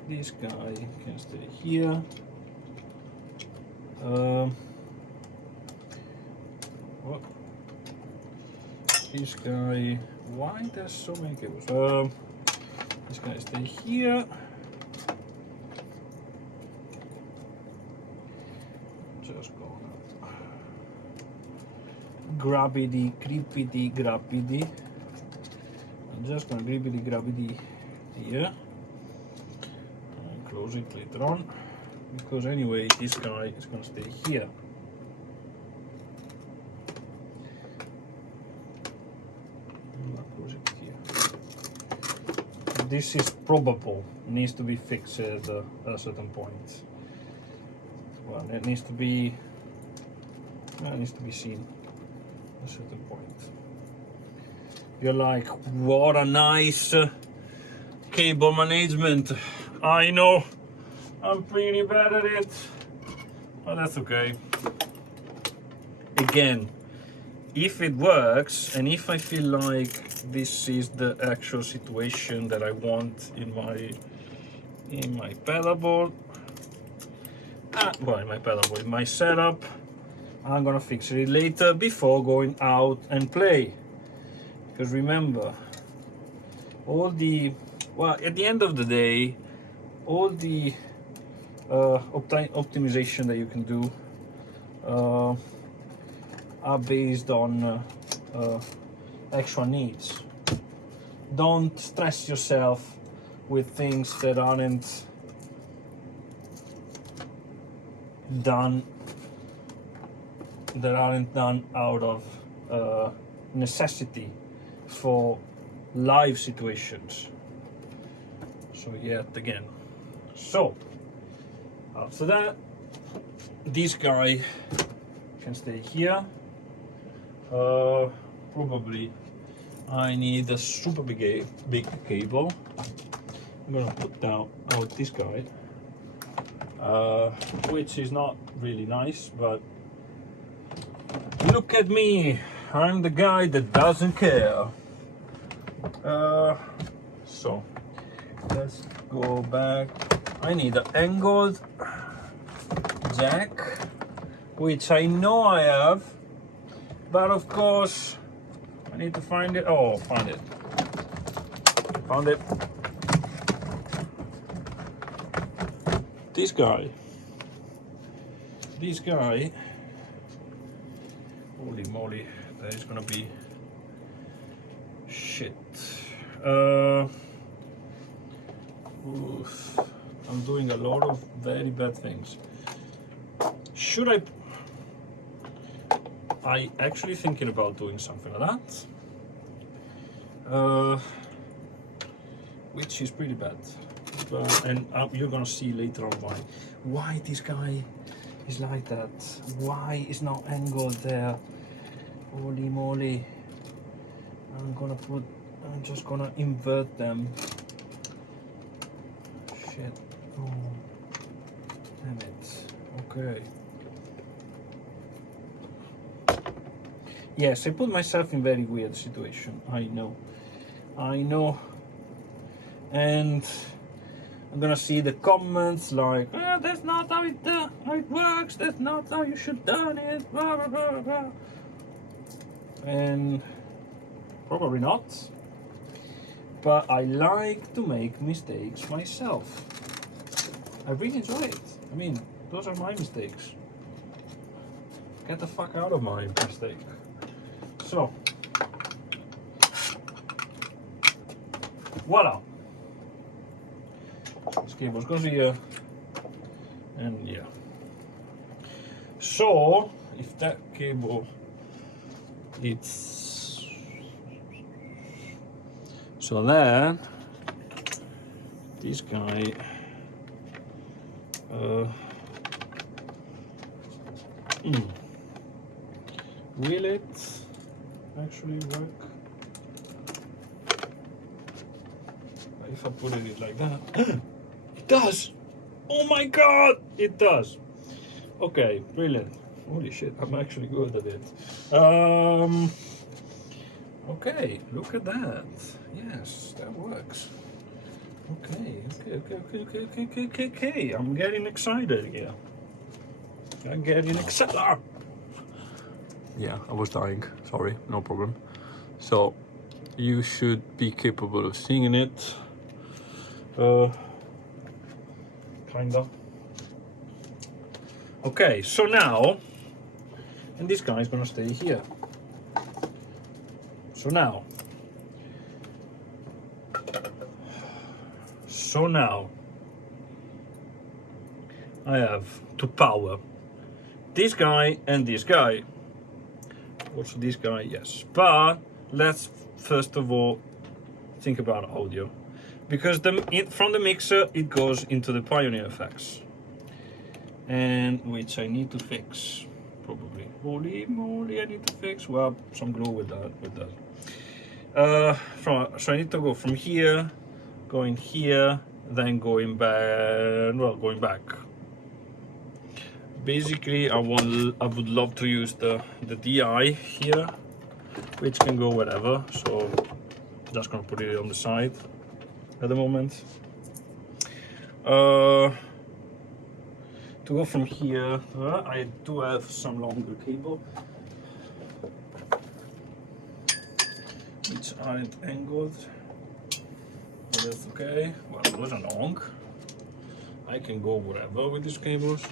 This guy can stay here. What? This guy, why there's so many cables? This guy stay here. Just gonna grabbity, creepity, grabbity. I'm just gonna grabbity, grabbity here. And close it later on. Because anyway, this guy is gonna stay here. This is probable, needs to be fixed at a certain point. Well, it needs to be seen at a certain point. You're like, what a nice cable management. I know, I'm pretty bad at it, but that's okay. Again, if it works, and if I feel like this is the actual situation that I want in my pedal board, in my setup, I'm gonna fix it later before going out and play. Because remember, at the end of the day, all the optimization that you can do are based on actual needs. Don't stress yourself with things that aren't done out of necessity for live situations. So yet again. So after that, this guy can stay here. Probably I need a super big cable. I'm gonna put out this guy, which is not really nice, but look at me, I'm the guy that doesn't care. So let's go back. I need an angled jack, which I know I have, but of course I need to find it. Oh, found it. This guy, holy moly, that is gonna be shit. Oof. I'm doing a lot of very bad things. Should I actually thinking about doing something like that, which is pretty bad. And you're gonna see later on why this guy is like that. Why is not angled there? Holy moly! I'm just gonna invert them. Shit! Oh, damn it! Okay. Yes, I put myself in very weird situation. I know, and I'm gonna see the comments like, oh, that's not how it works, that's not how you should done it, blah blah blah blah. And probably not. But I like to make mistakes myself. I really enjoy it. I mean, those are my mistakes. Get the fuck out of my mistake. So, voila. This cable goes here, and yeah. So, if that cable, it's so then this guy will it actually work if I put it like that? It does! Oh my god! It does! Okay, brilliant. Holy shit, I'm actually good at it. Okay, look at that. Yes, that works. Okay. I'm getting excited here. I'm getting excited. Ah! Yeah, I was dying. Sorry, no problem. So, you should be capable of seeing it. Kinda. Okay, so now, and this guy is gonna stay here. So now, I have to power this guy and this guy. Also this guy, yes. But let's first of all think about audio, because from the mixer it goes into the Pioneer effects, and which I need to fix probably. Holy moly, I need to fix. Well, some glue with that. So I need to go from here, going here, then going back. Well, going back. Basically, I would love to use the DI here, which can go wherever. So just gonna put it on the side at the moment. To go from here, I do have some longer cable, which aren't angled, but that's okay. Well, those are long. I can go wherever with these cables.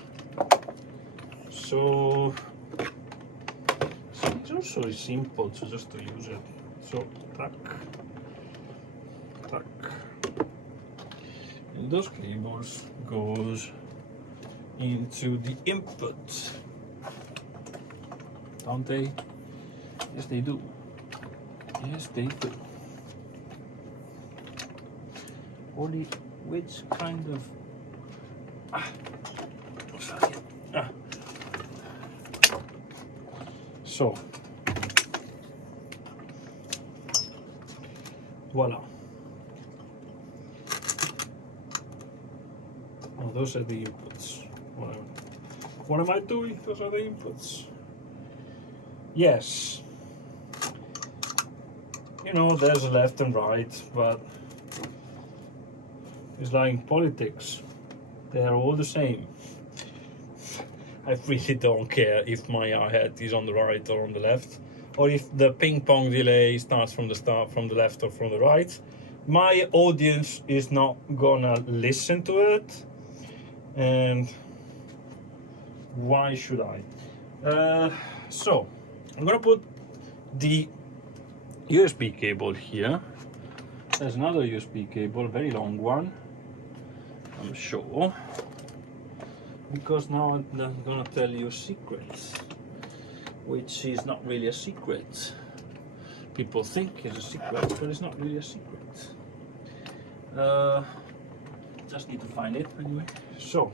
So it's also simple to just to use it. So tack, and those cables goes into the input, don't they? Yes, they do. Yes, they do. Only which kind of so voila. Oh, those are the inputs. What am I doing? Those are the inputs. Yes. You know, there's a left and right, but it's like in politics. They are all the same. I really don't care if my head is on the right or on the left, or if the ping pong delay starts from the left or from the right. My audience is not gonna listen to it, and why should I? So I'm gonna put the USB cable here. There's another USB cable, a very long one, I'm sure. Because now I'm gonna tell you secrets, which is not really a secret. People think it's a secret, but it's not really a secret. Just need to find it anyway. So,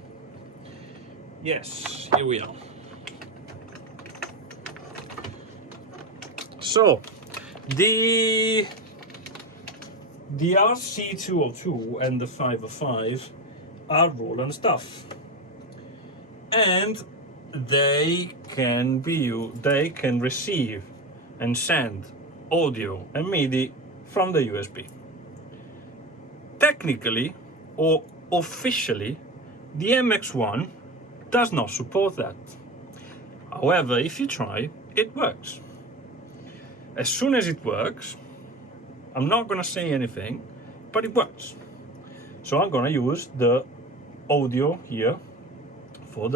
yes, here we are. So, the RC202 and the 505 are Roland stuff. And they can receive and send audio and MIDI from the USB. Technically or officially, the MX1 does not support that. However, if you try, it works. As soon as it works, I'm not gonna say anything, but it works. So I'm gonna use the audio here for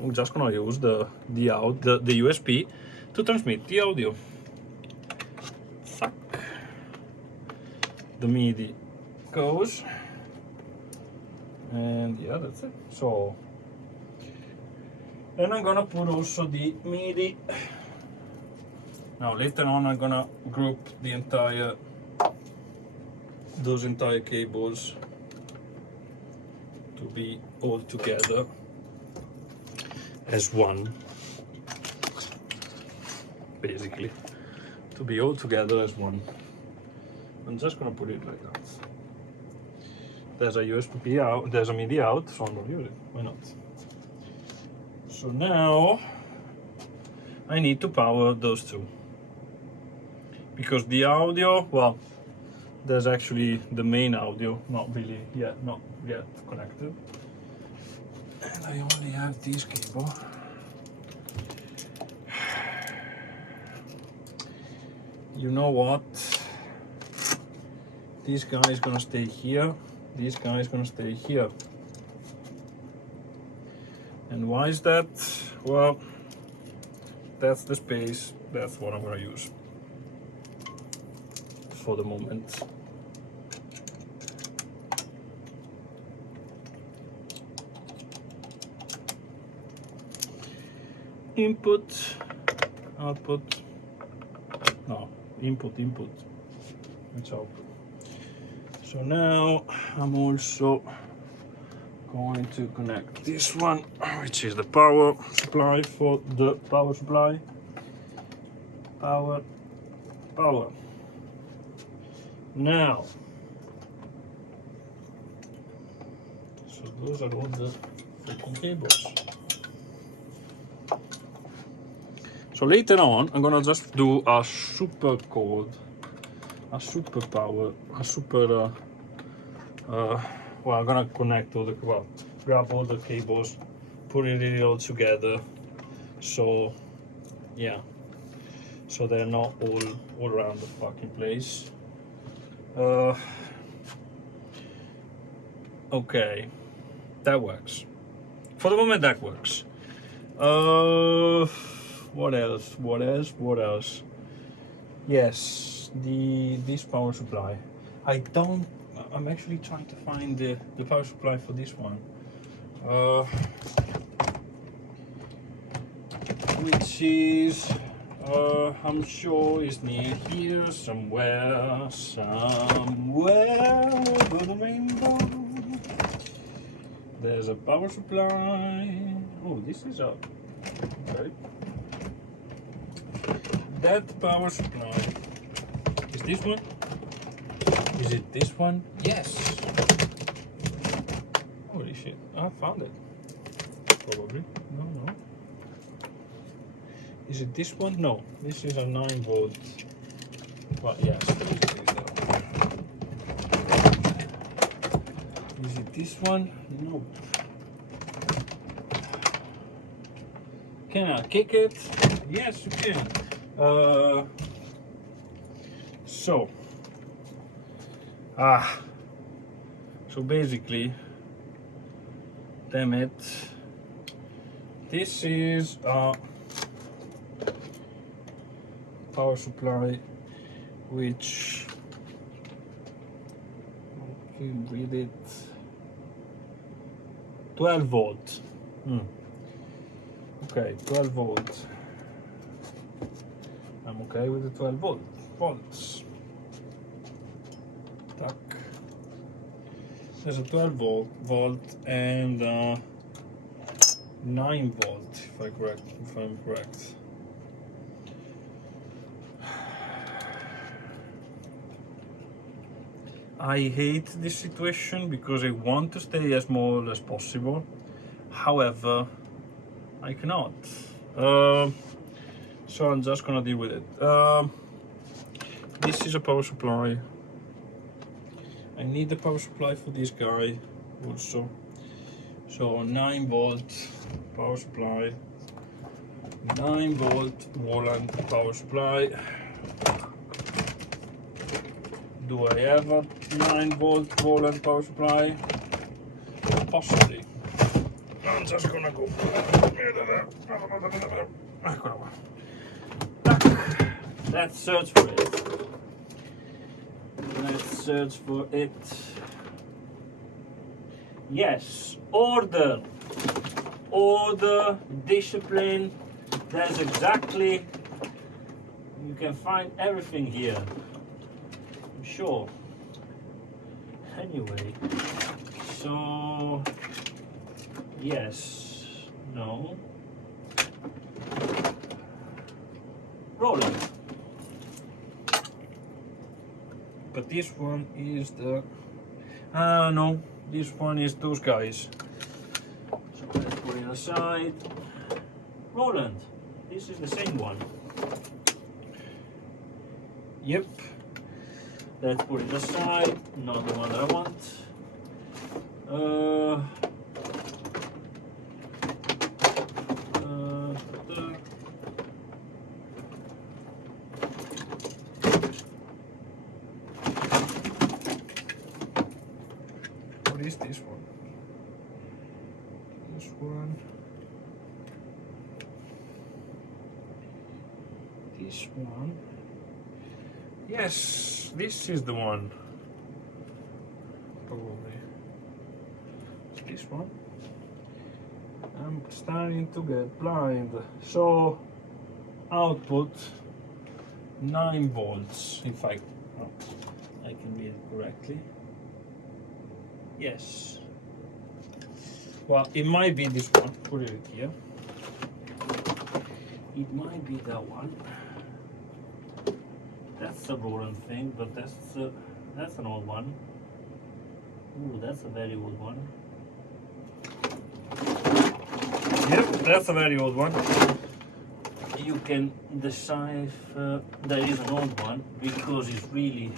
I'm just gonna use the USB to transmit the audio. Fuck. The MIDI goes, and yeah, that's it. So, and I'm gonna put also the MIDI. Now later on, I'm gonna group those entire cables to be all together as one, basically, to be all together as one. I'm just gonna put it like that. There's a USB out, there's a MIDI out, so I'm gonna use it. Why not? So now I need to power those two, because the audio, well, there's actually the main audio not yet connected, and I only have this cable. You know what? This guy is gonna stay here. This guy is gonna stay here. And why is that? Well, that's the space. That's what I'm gonna use for the moment. Input, output, no, input, it's output. So now I'm also going to connect this one, which is the power supply for the power supply. Power. Now, so those are all the freaking cables. So later on, I'm gonna just do a super code, a super power, a super. Well, I'm gonna connect all grab all the cables, put it all together. So, yeah. So they're not all around the fucking place. Okay, that works. For the moment, that works. What else? Yes, this power supply. I'm actually trying to find the power supply for this one. Which is I'm sure it's near here somewhere, somewhere over the rainbow. There's a power supply. Oh, this is a okay. That power supply is this one. Is it this one? Yes. Holy shit! I found it. Probably. No. Is it this one? No. This is a 9-volt. But yes, this is that one. Is it this one? No. Can I kick it? Yes, you can. So basically, damn it, this is a power supply which, can you read it, 12 volt. Okay, 12 volt. I'm okay with the 12 volts. Tack. There's a 12 volt and 9 volt, if I'm correct. I hate this situation because I want to stay as small as possible. However, I cannot. So I'm just gonna deal with it. This is a power supply. I need the power supply for this guy also. So 9 volt power supply. 9 volt roland power supply. Do I have a 9 volt roland power supply? Possibly. I'm just gonna go. Let's search for it. Let's search for it. Yes, order, discipline. That's exactly. You can find everything here. I'm sure. Anyway, so yes, no. Roland. But this one is the. No, this one is those guys. So let's put it aside. Roland. This is the same one. Yep. Let's put it aside. Not the one that I want. What is this one? This one. This one. Yes, this is the one. Probably. This one. I'm starting to get blind. So, output 9 volts. If I can read it correctly. Yes. Well, it might be this one. Put it here. It might be that one. That's the Roland thing, but that's an old one. Ooh, that's a very old one. Yep, that's a very old one. You can decipher there is an old one because it's really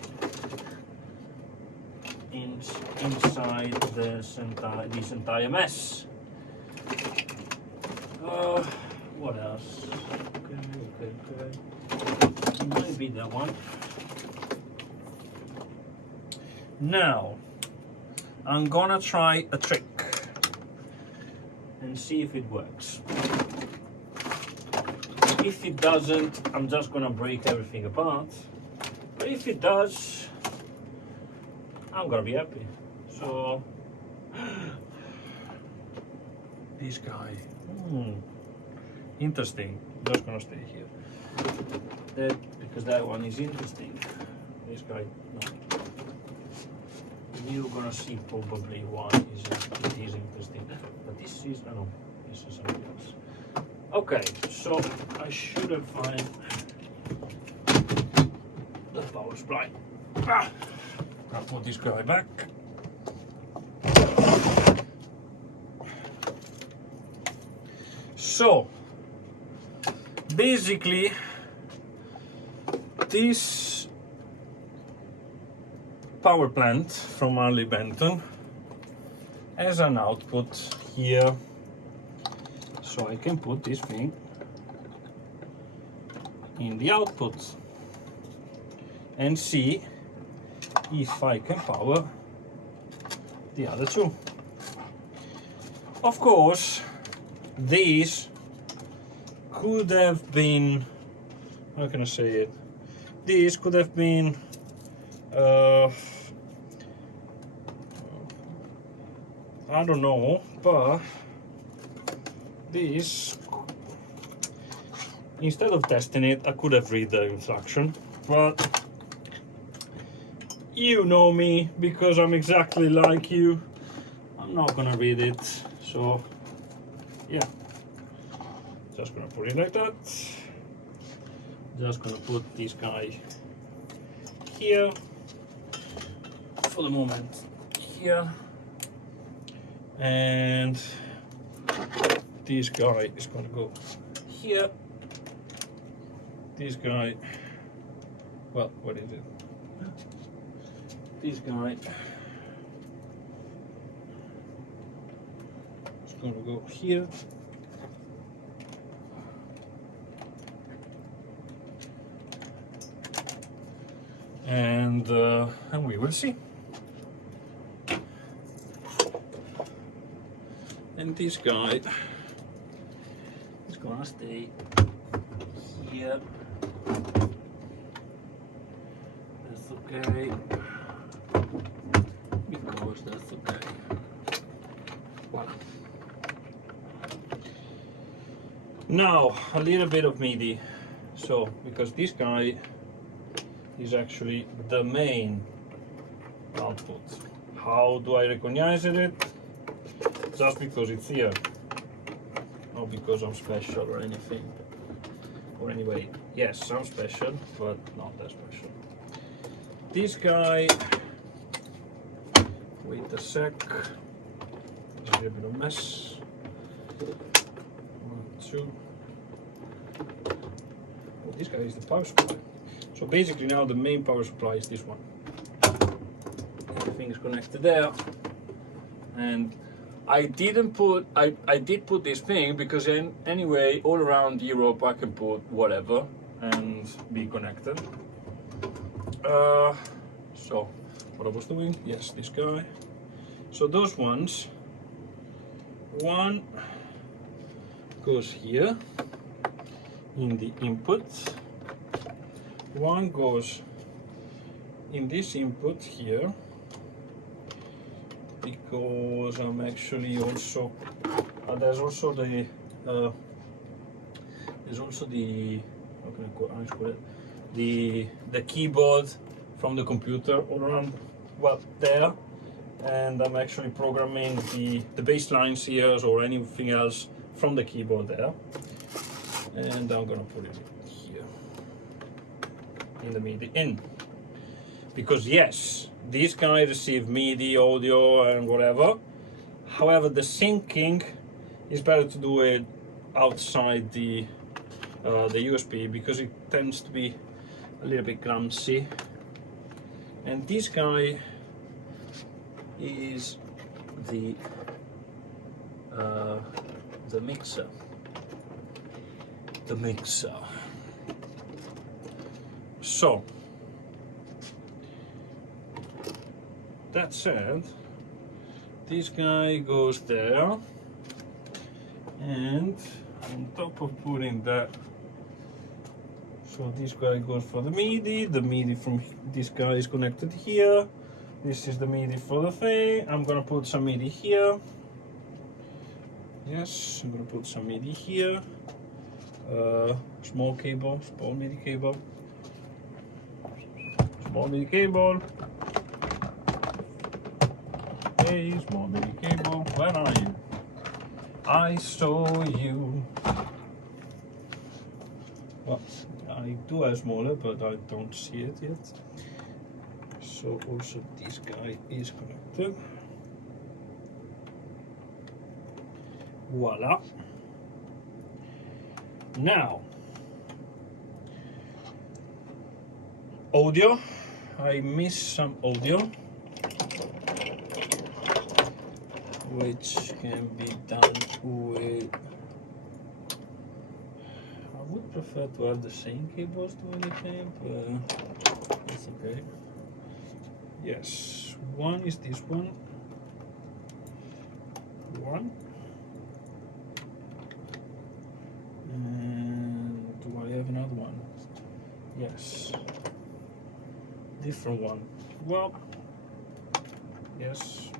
inside this entire mess. What else? Okay. It might be that one. Now, I'm gonna try a trick and see if it works. If it doesn't, I'm just gonna break everything apart. But if it does, I'm gonna be happy. So, this guy. interesting. Just gonna stay here. That, because that one is interesting. This guy, no. You're gonna see probably why it is interesting. But this is, no, this is something else. Okay, so I should have found the power supply. I'll put this guy back. So, basically, this power plant from Harley Benton has an output here, so I can put this thing in the output and see if I can power the other two. Of course, these could have been, how can I say it? These could have been I don't know, but this, instead of testing it, I could have read the instruction, but you know me, because I'm exactly like you, I'm not gonna read it, so yeah, just gonna put it like that. Just gonna put this guy here for the moment, here, and this guy is gonna go here. This guy, well, what is it? This guy is gonna go here. And we will see. And this guy is gonna stay here. That's okay, because that's okay. Voila. Now a little bit of MIDI. So because this guy is actually the main output. How do I recognize it? Just because it's here, not because I'm special or anything. Or anyway, yes, I'm special, but not that special. This guy, wait a sec, it's a little bit of mess. 1, 2. Oh, this guy is the power supply. So basically now the main power supply is this one. Everything is connected there, and I did put this thing because anyway all around Europe I can put whatever and be connected. So what I was doing, yes, this guy. So those ones, one goes here in the input. One goes in this input here, because I'm actually also there's also the how can I call it, the keyboard from the computer all around, well, there, and I'm actually programming the bass lines here or anything else from the keyboard there, and I'm gonna put it here in the MIDI in, because yes, this guy receives MIDI audio and whatever. However, the syncing is better to do it outside the USB, because it tends to be a little bit clumsy. And this guy is the mixer. The mixer. So that said, this guy goes there, and on top of putting that, so this guy goes for the MIDI from this guy is connected here, this is the MIDI for the thing. I'm gonna put some MIDI here, yes, I'm gonna put some MIDI here, Small cable, small MIDI cable, small MIDI cable. Hey, small MIDI cable, where are you? I saw you. Well, I do have smaller, but I don't see it yet. So also this guy is connected. Voila. Now, audio. I missed some audio, which can be done with. I would prefer to have the same keyboards doing the thing, but that's okay. Yes, one is this one. One. And do I have another one? Yes. Different one. Well, yes.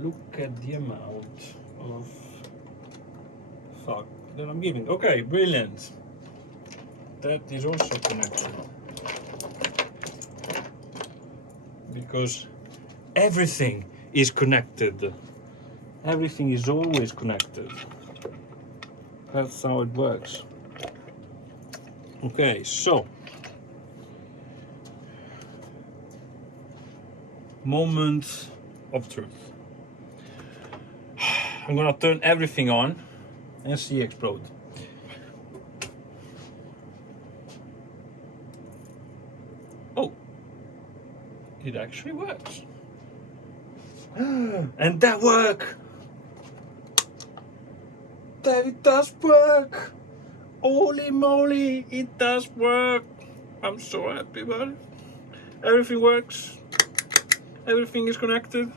Look at the amount of fuck that I'm giving. Okay, brilliant. That is also connected. Because everything is connected. Everything is always connected. That's how it works. Okay, so moment of truth. I'm gonna turn everything on and see explode. Oh, it actually works. And that works. That it does work. Holy moly, it does work. I'm so happy about it. Everything works. Everything is connected.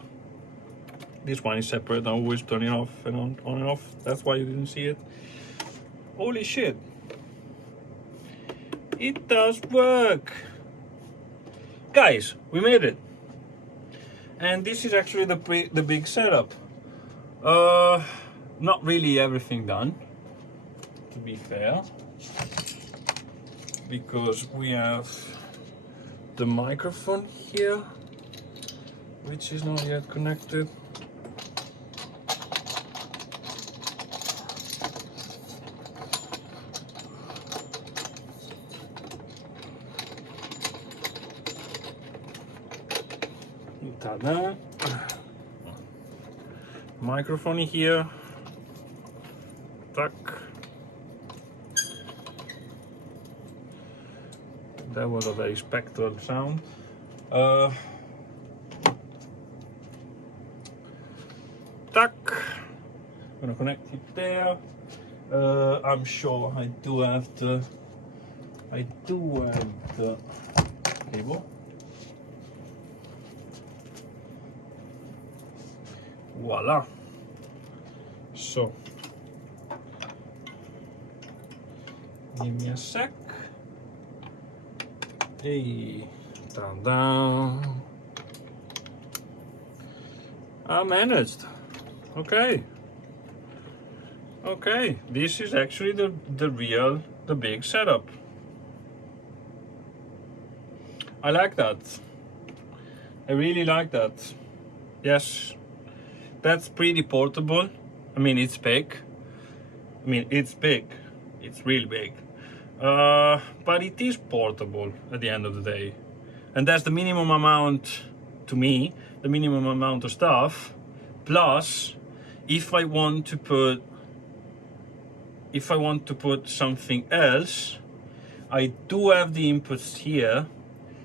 This one is separate. I'm always turning off and on and off. That's why you didn't see it. Holy shit. It does work. Guys, we made it. And this is actually the big setup. Not really everything done, to be fair, because we have the microphone here, which is not yet connected. Ta-da! Microphone here. Tuck. That was a very spectral sound. Tuck. I'm gonna connect it there. I'm sure I do have the cable. Voila. So give me a sec. Hey, down. I managed. Okay. Okay, this is actually the big setup. I like that. I really like that. Yes, that's pretty portable. I mean, it's big. It's big. It's really big. But it is portable at the end of the day. And that's the minimum amount, to me, the minimum amount of stuff. Plus, if I want to put something else, I do have the inputs here.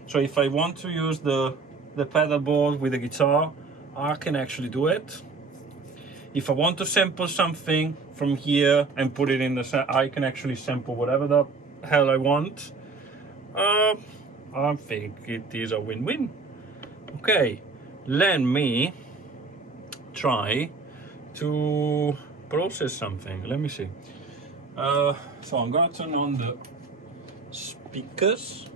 So if I want to use the pedal board with the guitar, I can actually do it. If I want to sample something from here and put it in I can actually sample whatever the hell I want. I think it is a win-win. Okay, let me try to process something. Let me see. So I'm gonna turn on the speakers.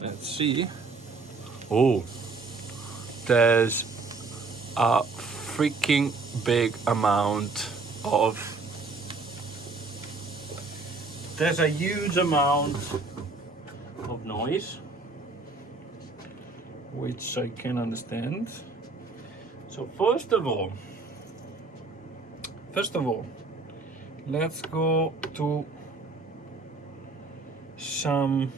Let's see. Oh, there's a freaking big amount of there's a huge amount of noise, which I can understand. So first of all, let's go to some.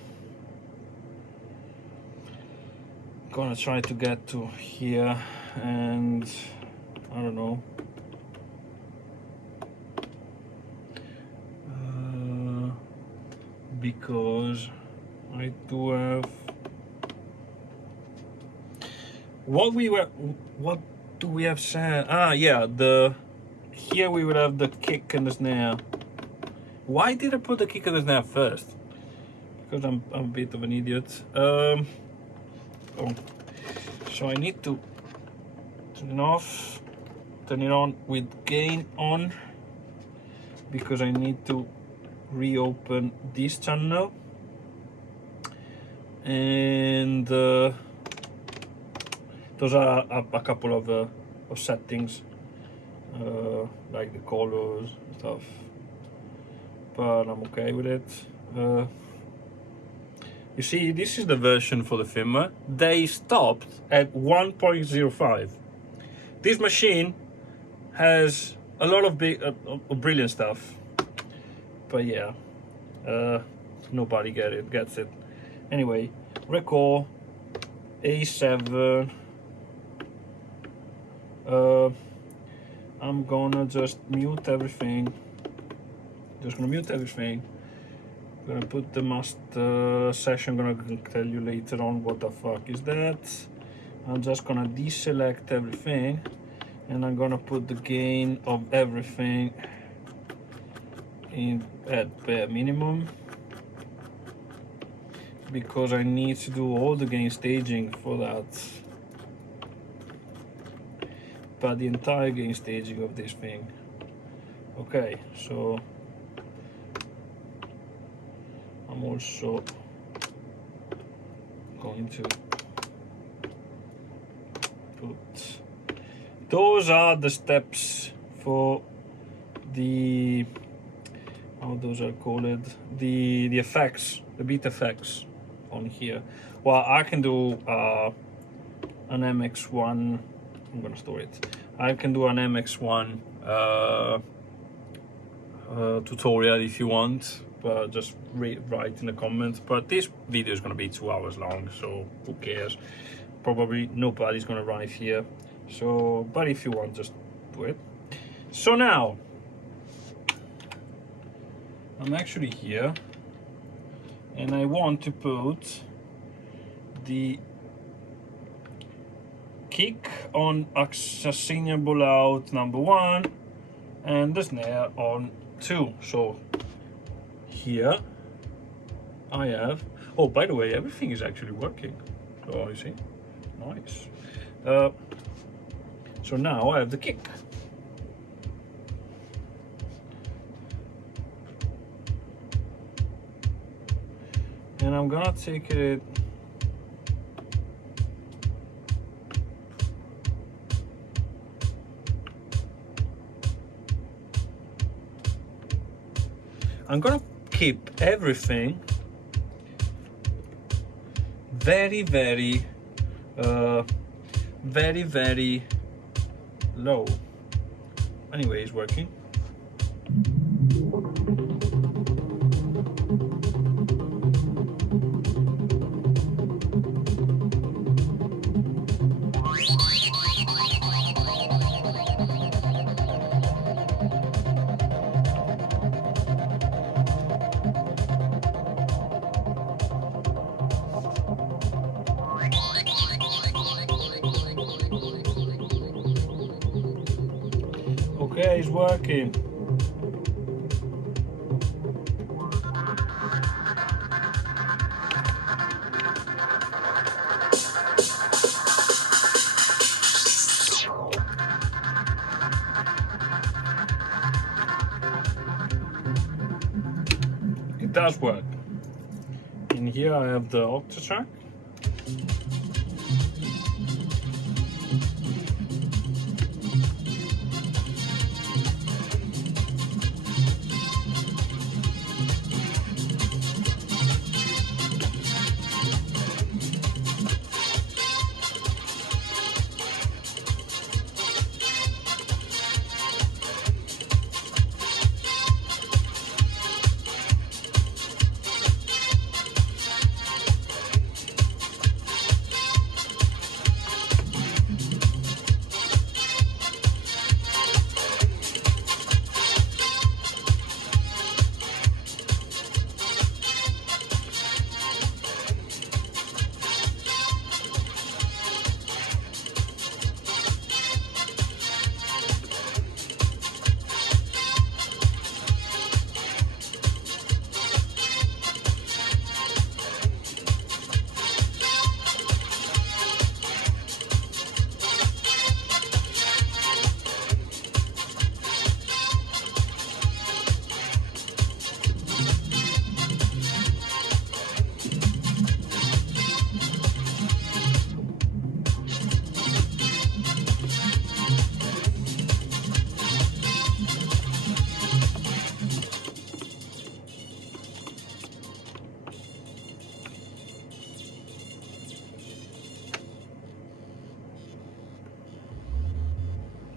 Gonna try to get to here, and I don't know. Because I do have what do we have said? Yeah, here we would have the kick and the snare. Why did I put the kick and the snare first? Because I'm a bit of an idiot. So I need to turn it off, turn it on with gain on, because I need to reopen this channel, and those are a couple of settings, like the colors and stuff, but I'm okay with it. You see, this is the version for the firmware. They stopped at 1.05. This machine has a lot of brilliant stuff, but yeah, nobody gets it. Anyway, record A7. I'm gonna just mute everything. Gonna put the master session. Gonna tell you later on what the fuck is that. I'm just gonna deselect everything, and I'm gonna put the gain of everything at bare minimum, because I need to do all the gain staging for that. But the entire gain staging of this thing. Okay, so I'm also going to put, those are the steps for the, how those are called, the effects, the beat effects on here. Well, I can do an MX1. I'm gonna store it. I can do an MX1 tutorial if you want, but just write in the comments. But this video is gonna be 2 hours long, so who cares? Probably nobody's gonna run it here. So, but if you want, just do it. So now, I'm actually here, and I want to put the kick on accessible out number 1 and the snare on 2. So here I have, oh, by the way, everything is actually working. So you see, nice. So now I have the kick. And I'm gonna take it I'm gonna keep everything very, very low. Anyway, it's working. Okay, it's working. It does work. In here I have the octa track.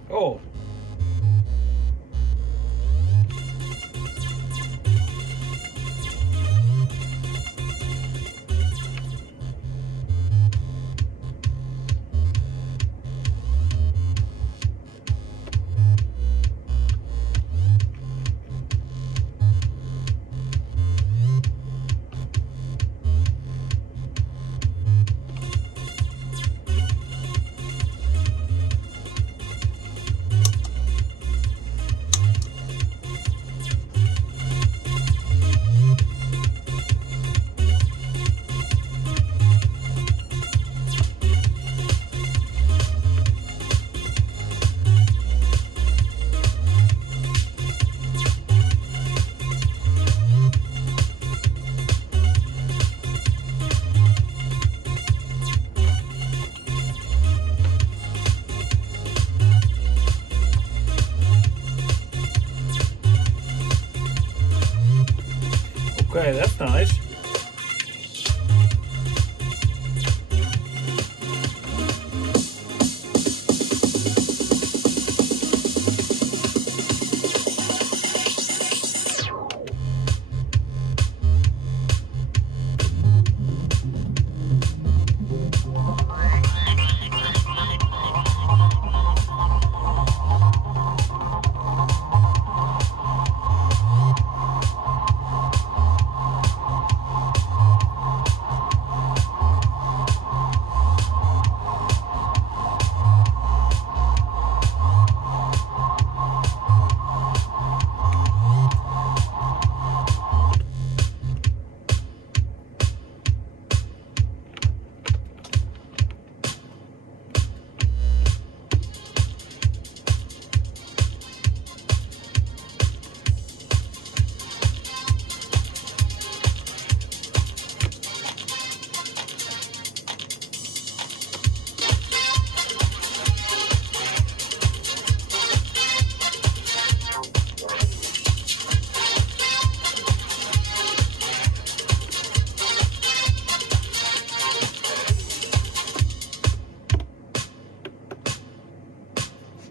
Oh. Okay, that's nice.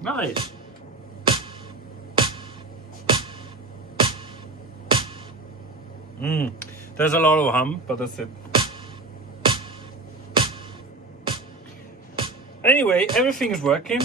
Nice. There's a lot of hum, but that's it. Anyway, everything is working.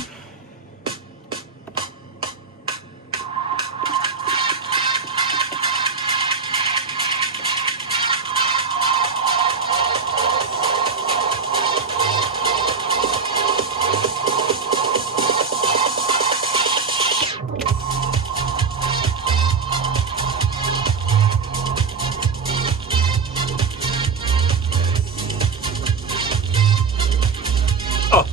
Oh.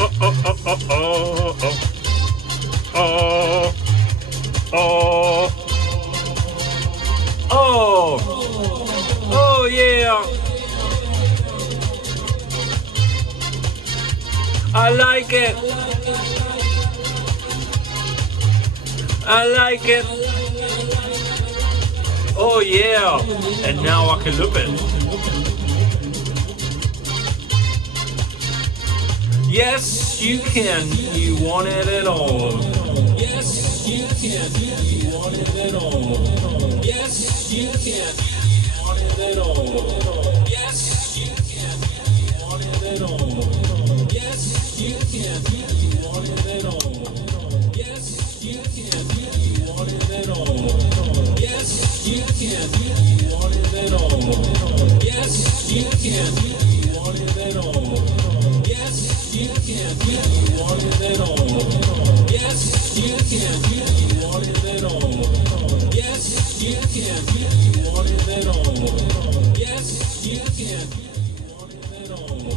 Oh, oh, oh, oh, oh, oh. Oh. Oh. Oh. Oh, yeah. I like it. I like it. Oh, yeah. And now I can loop it. Yes, you can. You want it at all. Yes, you can. You want it at all. Yes, you can. You want it at all. Yes, you can. You want it at all. Yes, you can. You want it at all. Yes, you can. You want it at all. Yes, you can. You want it at all. Yes, you can. You want it at all. Yes, you can. You want it at all. Yes, you can. You want it at all. Yes, you can. You want it at all. Yes, you can. You want it at all.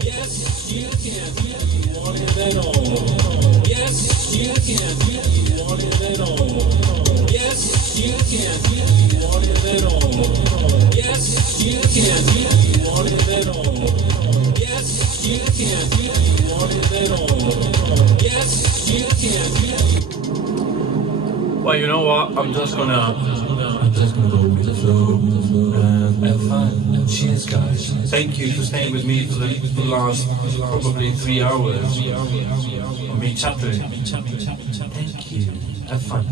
Yes, you can. You want it at all. Yes, you can. You want it at all. Yes, you can. You want it at all. Yes, you can. You want it at all. Yes, you can. You want it at all. Yes, you can. Well, you know what? I'm just gonna Just gonna go with the flow and have fun. Cheers, guys. Thank you for staying with me for the last probably 3 hours of me chatting. Thank you. Have fun.